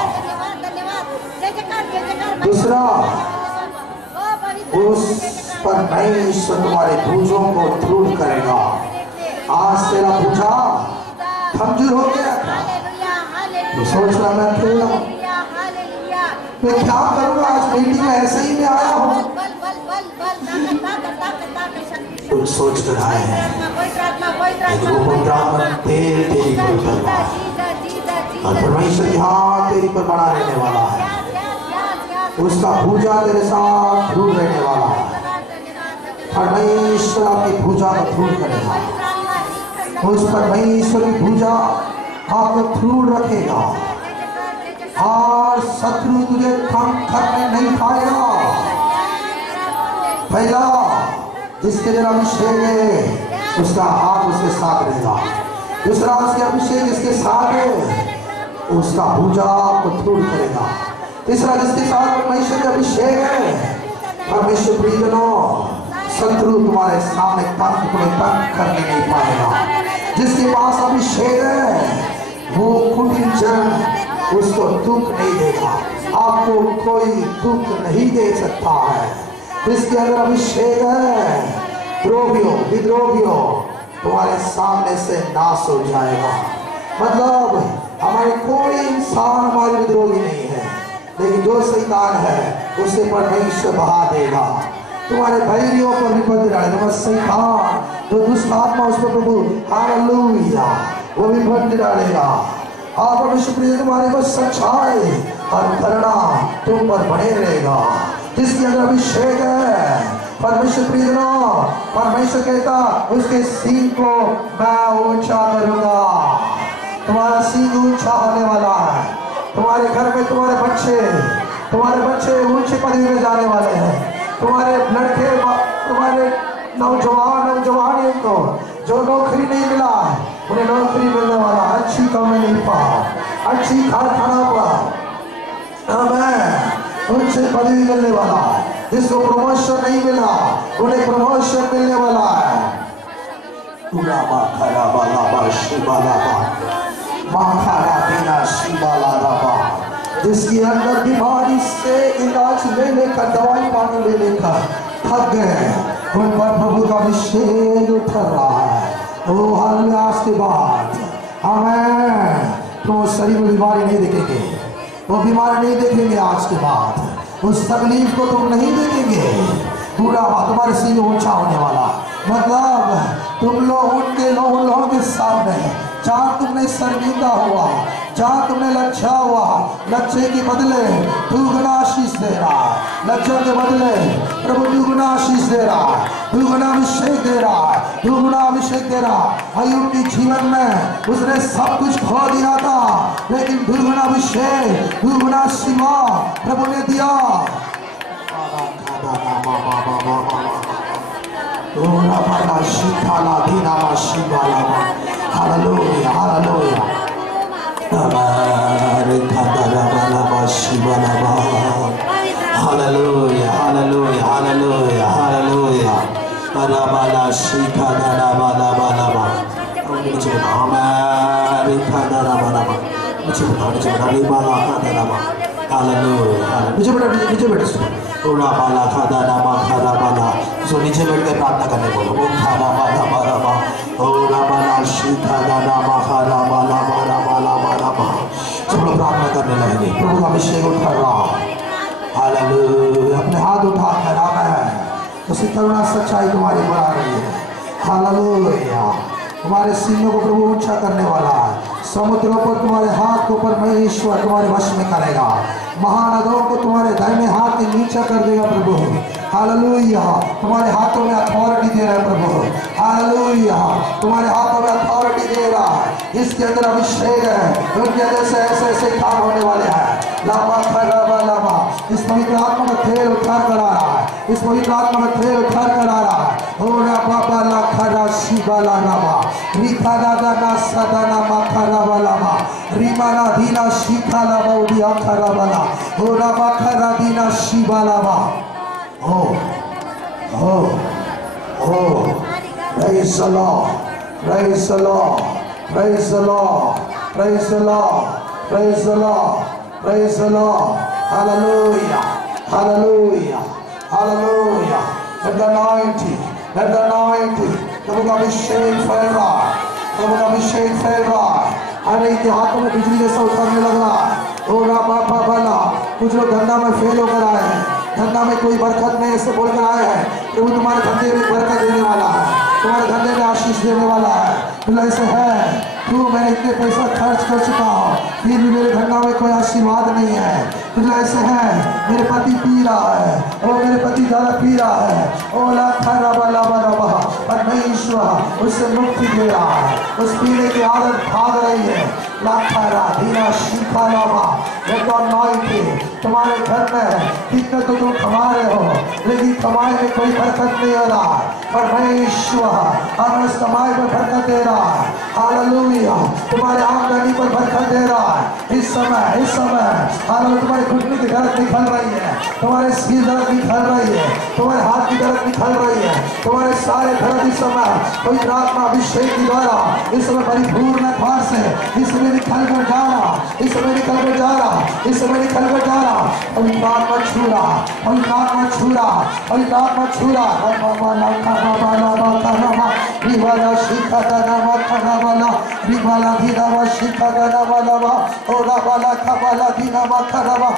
दूसरा, उस परमेश्वर तुम्हारे भुजों को दृढ़ करेगा। आज तेरा भुजा कमजोर हो गया तो सोच रहा मैं अकेला मैं क्या करूंगा, आज मीटिंग में ऐसे ही मैं आया हूँ। तुम सोच कर आए हैं तेल तेरी पर उतरवा और परमेश्वर की हाथ तेरी पर बना रहने वाला है। उसका भुजा तेरे साथ दृढ़ रहने वाला है। परमेश्वर आपकी भुजा को दृढ़ करेगा। उस परमेश्वर की भुजा आपको दृढ़ रखेगा और शत्रु तुझे तंग करने नहीं पाएगा। पहला, जिसके जरा अभिषेक है उसका हाथ उसके साथ रहेगा। दूसरा, उसके अभिषेक जिसके साथ है उसका भुजा आपको दृढ़ करेगा। तीसरा, जिसके साथ परमेश्वर का अभिषेक है, परमेश्वर प्रियजनों शत्रु तुम्हारे सामने तुम्हें तंग करने नहीं पाएगा। जिसके पास अभिषेक है वो कुटिल जन उसको दुख नहीं देगा, आपको कोई दुख नहीं दे सकता है। जिसके अंदर अभिषेक है द्रोहियों विद्रोहियों तुम्हारे सामने से नाश हो जाएगा। मतलब हमारे कोई इंसान हमारे विद्रोही नहीं है, लेकिन जो शैतान है उसे परमेश्वर बहा देगा। तुम्हारे भाइयों पर विपत्ति डालेगा शैतान, जो दुष्ट आत्मा उस पर प्रभु हालेलुया वो विपत्ति डालेगा। आप परमेश्वर प्रिय तुम्हारे को सच्चाई और करुणा तुम पर बने रहेगा। जिसके अंदर अभिषेक है परमेश्वर प्रिय परमेश्वर कहता उसके सींग को मैं ऊंचा करूंगा। तुम्हारा सींग ऊंचा होने वाला है। तुम्हारे घर में तुम्हारे बच्चे ऊंचे पदवी में जाने वाले हैं। तुम्हारे लड़के तुम्हारे नौजवान को जो नौकरी नहीं मिला उन्हें नौकरी मिलने वाला, अच्छी कमाई नहीं पा, अच्छी कारखाना पा, उनसे पदवी मिलने वाला। जिसको प्रमोशन नहीं मिला उन्हें प्रमोशन मिलने वाला है। जिसके अंदर बीमारी से इलाज ले लेकर दवाई पानी ले लेकर थक गए उन पर प्रभु का अभिषेक उतर रहा है। ओ हालेलुया। आज के बाद हमें तो शरीर में बीमारी नहीं देखेंगे, वो बीमारी नहीं देखेंगे। आज के बाद उस तकलीफ को तुम नहीं देखेंगे। पूरा तुम्हारे सीने ऊंचा होने वाला। मतलब तुम लोग उन लोगों के सामने जहाँ तुमने शर्मिंदा हुआ, जहाँ तुमने लज्जा हुआ, लज्जे के बदले दुगना आशीष दे रहा है। लज्जा के बदले प्रभु दुगना आशीष दे रहा है, दुगना अभिषेक दे रहा है, दुगना अभिषेक दे रहा है। अय्यूब के जीवन में उसने सब कुछ खो दिया था, लेकिन दुगना अभिषेक, दुगना सीमा प्रभु ने दिया। Hallelujah, hallelujah. Hallelujah, hallelujah, hallelujah, hallelujah. बराबरा शिखा दरा बरा बरा बरा। मुझे हमारे खादरा बरा बरा। मुझे हमारे बाला खादरा बरा। हालेलुया। मुझे बेटा ओला बाला खादरा बाला। सो नीचे बैठ कर प्रार्थना करने बोलो। वो खादा बाला बाला बा। ओला बाला शिखा दरा बाला बाला बाला बाला बाला बा। सब लोग प्रार्थना करने लगेंगे। प्रभु का अभिषेक उठा रहा है। हालेलुया। अपने हाथ उठा कर आमेन। उसी करुणा सच्चाई तुम्हारी बढ़ा रही है। हालेलुया। तुम्हारे सीनों को प्रभु ऊंचा करने वाला है। समुद्रों पर तुम्हारे हाथ को परमेश्वर तुम्हारे वश में करेगा। महानदों को तुम्हारे दाहिने हाथ के नीचे कर देगा प्रभु। हालेलुया। तुम्हारे हाथों में अथॉरिटी दे रहा है प्रभु। हालेलुया। तुम्हारे हाथों में अथॉरिटी दे रहा है। इसके अंदर अभिषेक है। उनके अंदर से ऐसे ऐसे काम होने वाले हैं। लामा खराबा लामा। इस पवित्र आत्मा का खेल उठार कर आ रहा है। इस पवित्र आत्मा का खेल उठार कर आ रहा है। ओरा बाबा ला खरा शिबाला नामा। रिखा दादा ना सदा ना माखरा वाला मा। रिमाना दीना शिखा ला बाउडी आखरा वाला। ओरा बाखरा दीना शिबाला मा। Oh, oh, oh, praise the Lord, praise the Lord, praise the Lord, praise the Lord, praise the Lord, praise the Lord, hallelujah, hallelujah, hallelujah, let the anointing, प्रभु का अभिषेक फैल रहा है, प्रभु का अभिषेक फैल रहा है। हर एक के हाथों में बिजली जैसा उतरने लग रहा है। ओ राबा बाबा, कुछ लोग धंधा में फेल होकर आए हैं, धंधा में कोई बरकत नहीं ऐसे बोलकर आए हैं। प्रभु तुम्हारे धंधे में बरकत देने वाला है, तुम्हारे धंधे में आशीष देने वाला है। तो ऐसे है तू मैंने इतने पैसा खर्च कर चुका हूँ, फिर भी मेरे धंधा में कोई आशीर्वाद नहीं है। तो ऐसे है मेरे पति पी रहा है, ओ मेरे पति ज़्यादा पी रहा है, ओ लाखा रबा लबा रबा, परमेश्वर उससे मुक्ति दे रहा है। उस पीने की आदत भाग रही है। लाखा रा धीरा शिखा लामा। देखो anointing तुम्हारे घर में है। कितने तो तुम कमा रहे हो, लेकिन कमाई में कोई बरकत नहीं हो रहा है। परमेश्वर हमें इस कमाई में बरकत दे रहा है। हालेलुया। तुम्हारे आमदनी पर बरकत दे रहा है। इस समय हालेलुया। तुम्हारे घुटने की दर्द निकल रही है, तुम्हारे सिर दर्द निकल रही है, तुम्हारे हाथ की दर्द निकल रही है, तुम्हारे सारे दर्द इस समय पवित्र आत्मा अभिषेक के द्वारा इस समय परिपूर्ण भार से इस समय निकल कर जा रहा, इस समय निकल कर जा रहा, इस समय निकल कर जा रहा। पवित्र आत्मा छू रहा, पवित्र आत्मा छू रहा, पवित्र आत्मा छू रहा। रिवाला शिखा दाना खाना वाला, रिवाला धीरा वा शिखा दाना वाला वा, ओला वाला खावाला धीरा वा खाना वा।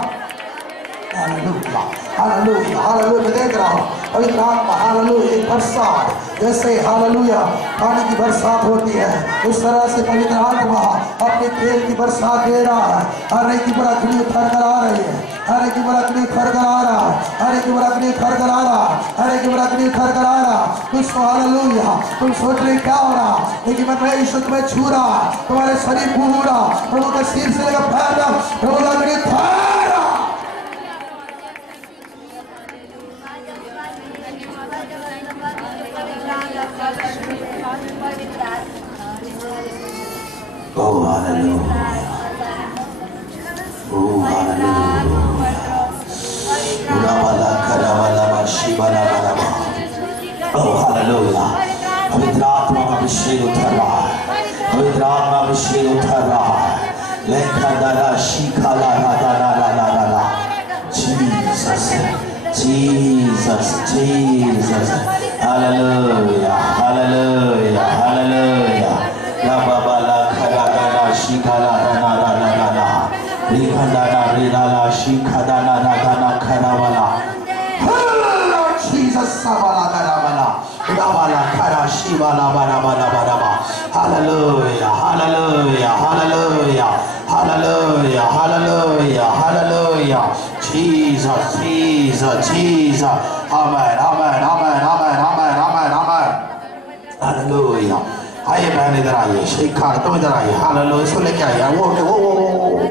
Hallelujah, hallelujah, hallelujah. देख रहा हूँ पवित्र आत्मा हालेलुया बरसात, जैसे हालेलुया पानी की बरसात होती है उस तरह से पवित्र आत्मा अपने तेल की बरसात दे रहा है। हर एक की बरकत उतर कर आ रही है, हर एक की बरकत उतर कर आ रहा है, हर एक की बरकत उतर कर आ रहा है, हर एक की बरकत उतर कर आ रहा। कुछ हालेलुया तुम सोच रहे क्या हो रहा, लेकिन मैं यीशु तुम्हें छू रहा, तुम्हारे शरीर पूरा प्रभु के सिर से लेकर पैर तक प्रभु का Oh hallelujah, oh hallelujah, Rabala Karavala Shibala Balaba, oh hallelujah, पवित्र आत्मा का अभिषेक उतर रहा है, पवित्र आत्मा अभिषेक उतर रहा है। लेखा दादा शिखा ला ला ला ला ला ला ला, Jesus, Jesus, Jesus, hallelujah, hallelujah, hallelujah. Rabala Kara Dada Shikala Dana Dana Dana Rikandana Ridala Shikadana Dana Karawala. Lord Jesus, सस्सा वाला करा वाला उड़ावाला खरा शी वाला वाला वाला वाला वाला hallelujah hallelujah hallelujah hallelujah hallelujah hallelujah Jesus Jesus Jesus amen amen amen amen amen amen amen hallelujah. आइए बहन इधर आइए, शेख खान तुम इधर आइए, हालेलुया। इसको लेके आइए, वो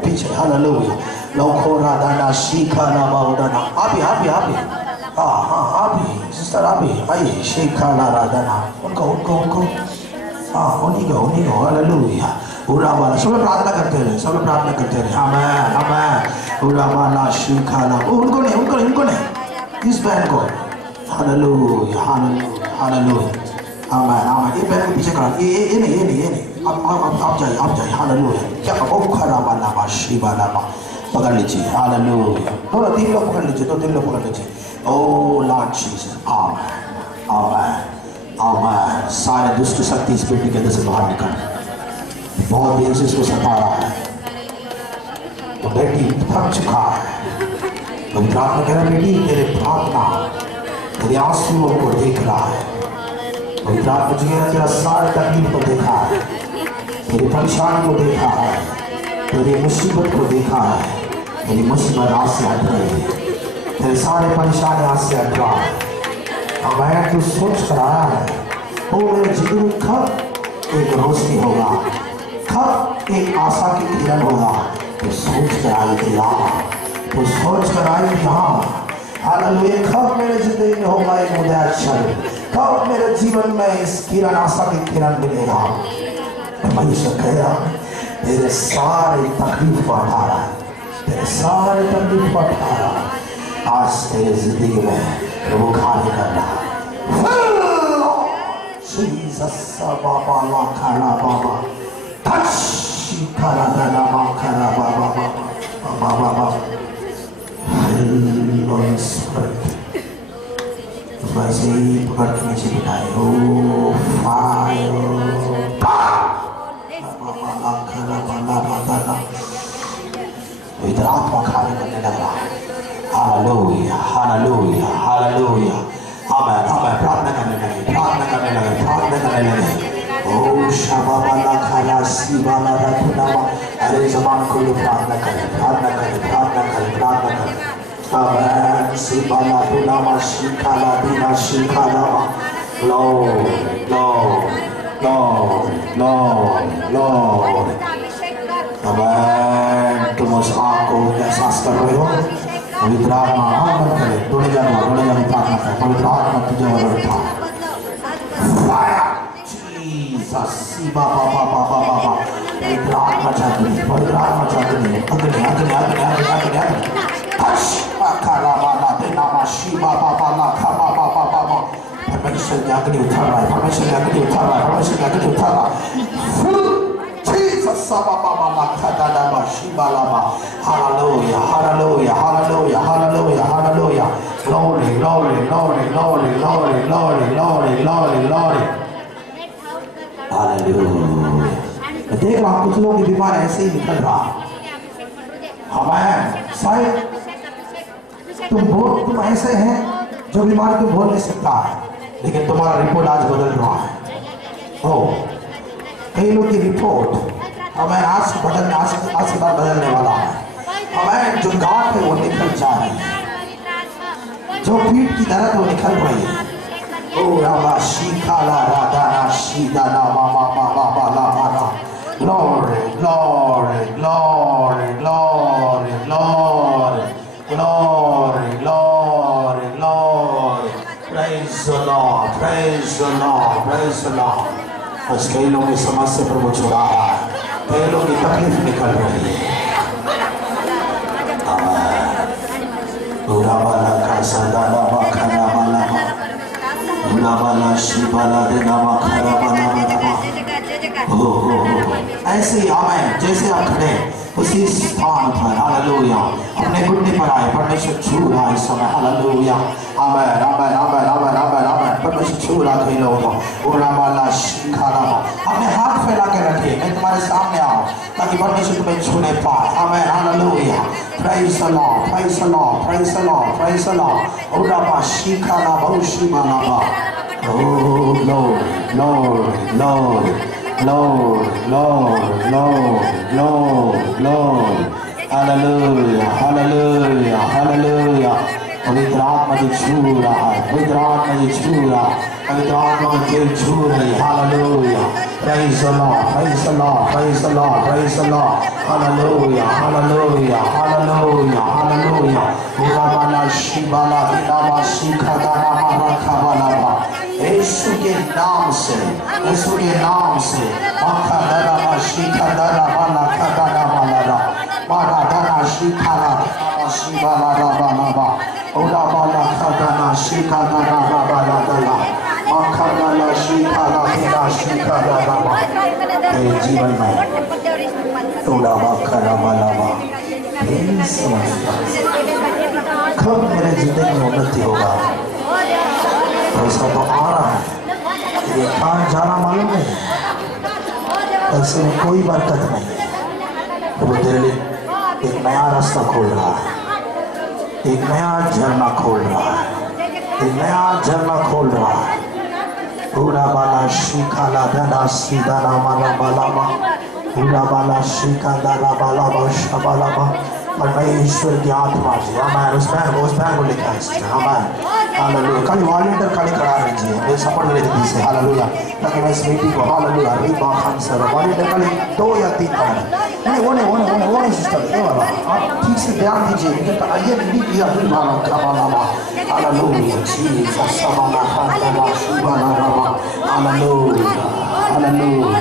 पीछे, हालेलुया। लोखोरा दाना शीखा ना बाउडाना आप ही हाँ हाँ आप ही सिस्टर आप ही आइए, शेख खान राधाना उनको हाँ उन्हीं को हालेलुया। उड़ा वाला सब लोग प्रार्थना करते रहे, आमेन आमेन। उड़ा वाला शीखा ना उनको नहीं इस बहन को हालेलुया हालेलुया हालेलुया आमेन आमेन। ये बहन के पीछे करा, ये नहीं आप जाइए हालेलुया। क्या ओ खरा वाला बा शिवा लाबा पकड़ लीजिए हालेलुया। दो तीन लोग पकड़ लीजिए, ओ लॉर्ड जीसस आमेन आमेन आमेन। सारे दुष्ट शक्ति इस बेटी के अंदर से बाहर निकल, बहुत देर से इसको सता रहा है, तो बेटी थक चुका है। तो प्रार्थना कह रहा बेटी तेरे प्रार्थना तेरे आंसुओं को देख रहा है, तो प्रार्थना तेरा सारे तकलीफ को देखा है, तेरी परेशानी को देखा है, तेरी मुसीबत को देखा है। तेरी मुसीबत आज से हट गई, तेरे सारे परेशानी आज से हट रहा है। अब मैं तू सोच कर आया है, वो मेरे जीवन कब एक रोशनी होगा, कब एक आशा की किरण होगा। तो सोच कर आई थी यहाँ, तो सोच कर आई थी यहाँ हालेलुया। कब मेरे जिंदगी में होगा एक उदय क्षण, कब मेरे जीवन में इस किरण आशा की किरण मिलेगा। परमेश्वर कह रहा तेरे सारे तकलीफ को हटा रहा है, तेरे सारे तकलीफ को हटा रहा है। आज तेरे जिंदगी में वो खाली कर रहा है। जीसस बाबा ला खाना बाबा तशी खाना दाना मा खाना बाबा बाबा बाबा हेलो स्पिरिट वैसे ही पकड़ के नीचे बिठाए। ओ फायर इधर आत्मा खाली करने लग रहा है। हालेलुया हालेलुया हालेलुया आमेन आमेन। प्रार्थना करने लगे ओ शाबाला खाला सीबाला रखनावा। अरे जबान खोलो, प्रार्थना करें आमेन। सीबाला दुनामा शिखाला दिना शिखाला लॉर्ड आमेन। तुम उस आग को एहसास कर रहे हो, पवित्र आत्मा आगमन करे। थोड़े जानो प्रार्थना करें, पवित्र आत्मा तुझे और उठा फायर जीसस बाबा पवित्र आत्मा चाहते हैं अग्नि हश खाला वाला देना माशी बाबा परमेश्वर की अग्नि उठा रहा है, परमेश्वर की अग्नि उठा रहा Hallelujah, hallelujah, hallelujah, hallelujah, hallelujah. Glory, glory, glory, glory, glory, glory, glory, glory, glory. Hallelujah. देख रहा कुछ लोग की बीमार ऐसे ही निकल रहा। हमें शायद तुम ऐसे हैं जो बीमार तुम बोल नहीं सकता है, लेकिन तुम्हारा रिपोर्ट आज बदल रहा है। ओ कई लोग की रिपोर्ट हमें आज के बाद बदलने वाला है। हमें जो गांठ है वो निकल जा रही है, जो पीठ की दर्द वो निकल रही है। ओ रामा शीखाला राधाना शीदाना मामा बाबा बाला बाला glory glory glory glory glory glory glory glory praise the Lord praise the Lord praise the Lord। बस कई लोगों की समस्या पर वो छुड़ा रहा है, कई लोगों की तकलीफ निकल रही है। वाला का सदाला खाना वाला वाला शिवाला देना खाना वाला हो ऐसे ही आमेन। जैसे आप खड़े उसी स्थान पर हालेलुया अपने घुटने पर आए, परमेश्वर छू रहा है इस समय हालेलुया। आमेन आमेन आमेन आमेन आमेन आमेन। परमेश्वर छू रहा है लोग ओराबाला शिखाला। अपने हाथ फैला के रखिए, मैं तुम्हारे सामने आऊं ताकि परमेश्वर तुम्हें छूने पाए। Amen hallelujah. Praise the lord praise the lord praise the lord praise the lord. ओराबा शिखाला बहुशिबाला। Oh Lord, Lord, Lord, Lord, Lord, Lord, Lord, Lord, Hallelujah, Hallelujah, Hallelujah. पवित्र आत्मा जी छू रहा है, पवित्र आत्मा जी छू रहा है, पवित्र आत्मा जी छू रही है। Hallelujah, praise the Lord, praise the Lord, praise the Lord, praise the Lord. Hallelujah, Hallelujah, Hallelujah, Hallelujah. Urabala shibala dinama shikadana marakabala. यीशु के नाम से, यीशु के नाम से माखा दरा माशिका दरा वाला खदाना वाला मारा दरा शिखाला शिवाला राबाला बा ओरा वाला खदाना शिका दरा राबाला दरा माखा दरा शिखाला तेरा शिखाला राबा। मेरे जीवन में ओरा माखा राबाला बा कब मेरे जिंदगी में उन्नति होगा? ऐसा तो आ रहा है, ये कहाँ जाना मालूम नहीं, ऐसे में कोई बरकत नहीं। तो वो तेरे लिए एक नया रास्ता खोल रहा है, एक नया झरना खोल रहा है, एक नया झरना खोल रहा है। पूरा बाला शिखाला दना सीधा ना माला बाला बा पूरा बाला शिखा दना बाला बा शबाला बा। परमेश्वर की आत्मा जी हमारे उस बहन को लिखा है हमारे हालेलुया। खाली वॉलंटियर खाली करा लीजिए, मेरे सपोर्ट मेरे दीदी से हालेलुया, ताकि मैं इस मीटिंग को हालेलुया री बाखान से वॉलंटियर खाली 2 या 3 नहीं वो नहीं सिस्टर ये वाला आप ठीक से ध्यान दीजिए। मुझे तो आइए नहीं किया फिर मानो काबाला हालेलुया जीसस सबाला खाला शुबाला रामा हालेलुया हालेलुया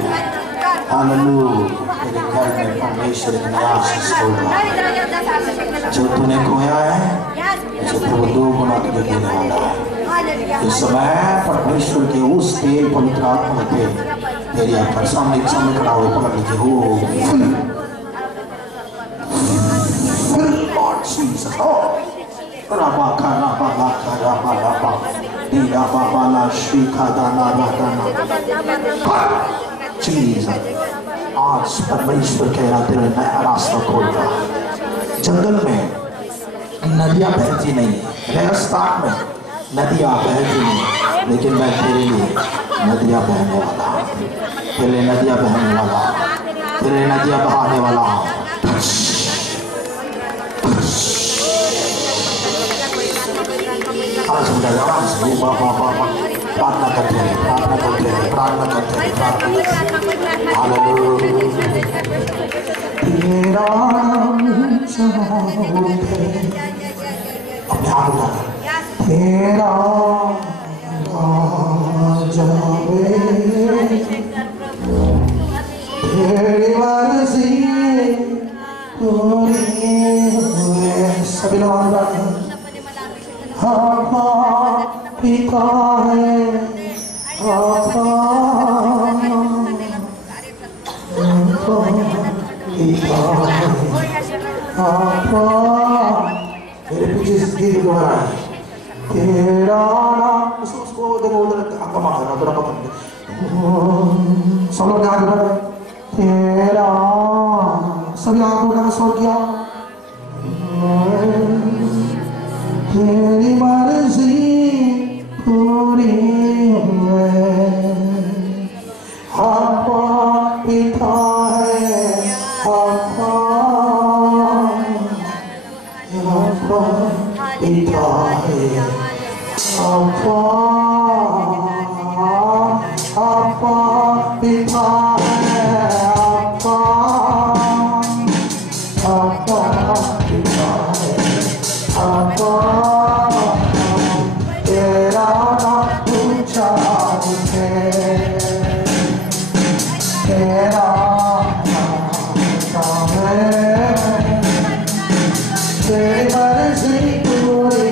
हालेलुया। मेरे घर में परमेश्वर की आशीष खोल रहा है। जो तूने खोया है उसे तो 2 गुना तुझे देने वाला है। इस समय परमेश्वर के उस तेल पवित्र आत्मा के तेरी आत्मा सामने खड़ा हुए पकड़ लीजिए। हो लॉर्ड जीसस हो राबा का राबा दीरा बाबा ला शिखा दाना जीसस। आज परमेश्वर कह रहा तेरा नया रास्ता खोल रहा है। जंगल में नदियां बहती नहीं, रेगिस्तान में नदियां बहती नहीं, लेकिन मैं तेरे लिए नदियां बहने वाला हूँ, तेरे लिए नदियां बहने वाला हूँ, तेरे लिए नदियां बहाने वाला हूँ। आराम से प्रार्थना करते हैं प्रार्थना करते हैं प्रार्थना करते हैं प्रार्थना करते हैं। हालेलुया तेरा अपने आप उठा तेरा जावे तेरी मर्जी पूरी हुए। सभी लोग आपा पिता है आपा मेरे पीछे इस गीत दोहरा है तेरा नाम उसको उधर आपका मारना थोड़ा पकड़ सब लोग याद कर तेरा सभी आंखों का स्वर किया तेरी मर्जी पूरी हुए। आपका पिता है आपका पिता है आपका पिता है आपका पिता है आपका तेरा नाम ऊंचा उठे तेरा नाम है तेरी मर्जी पूरी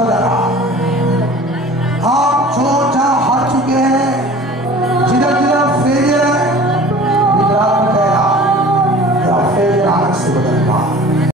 पधारा।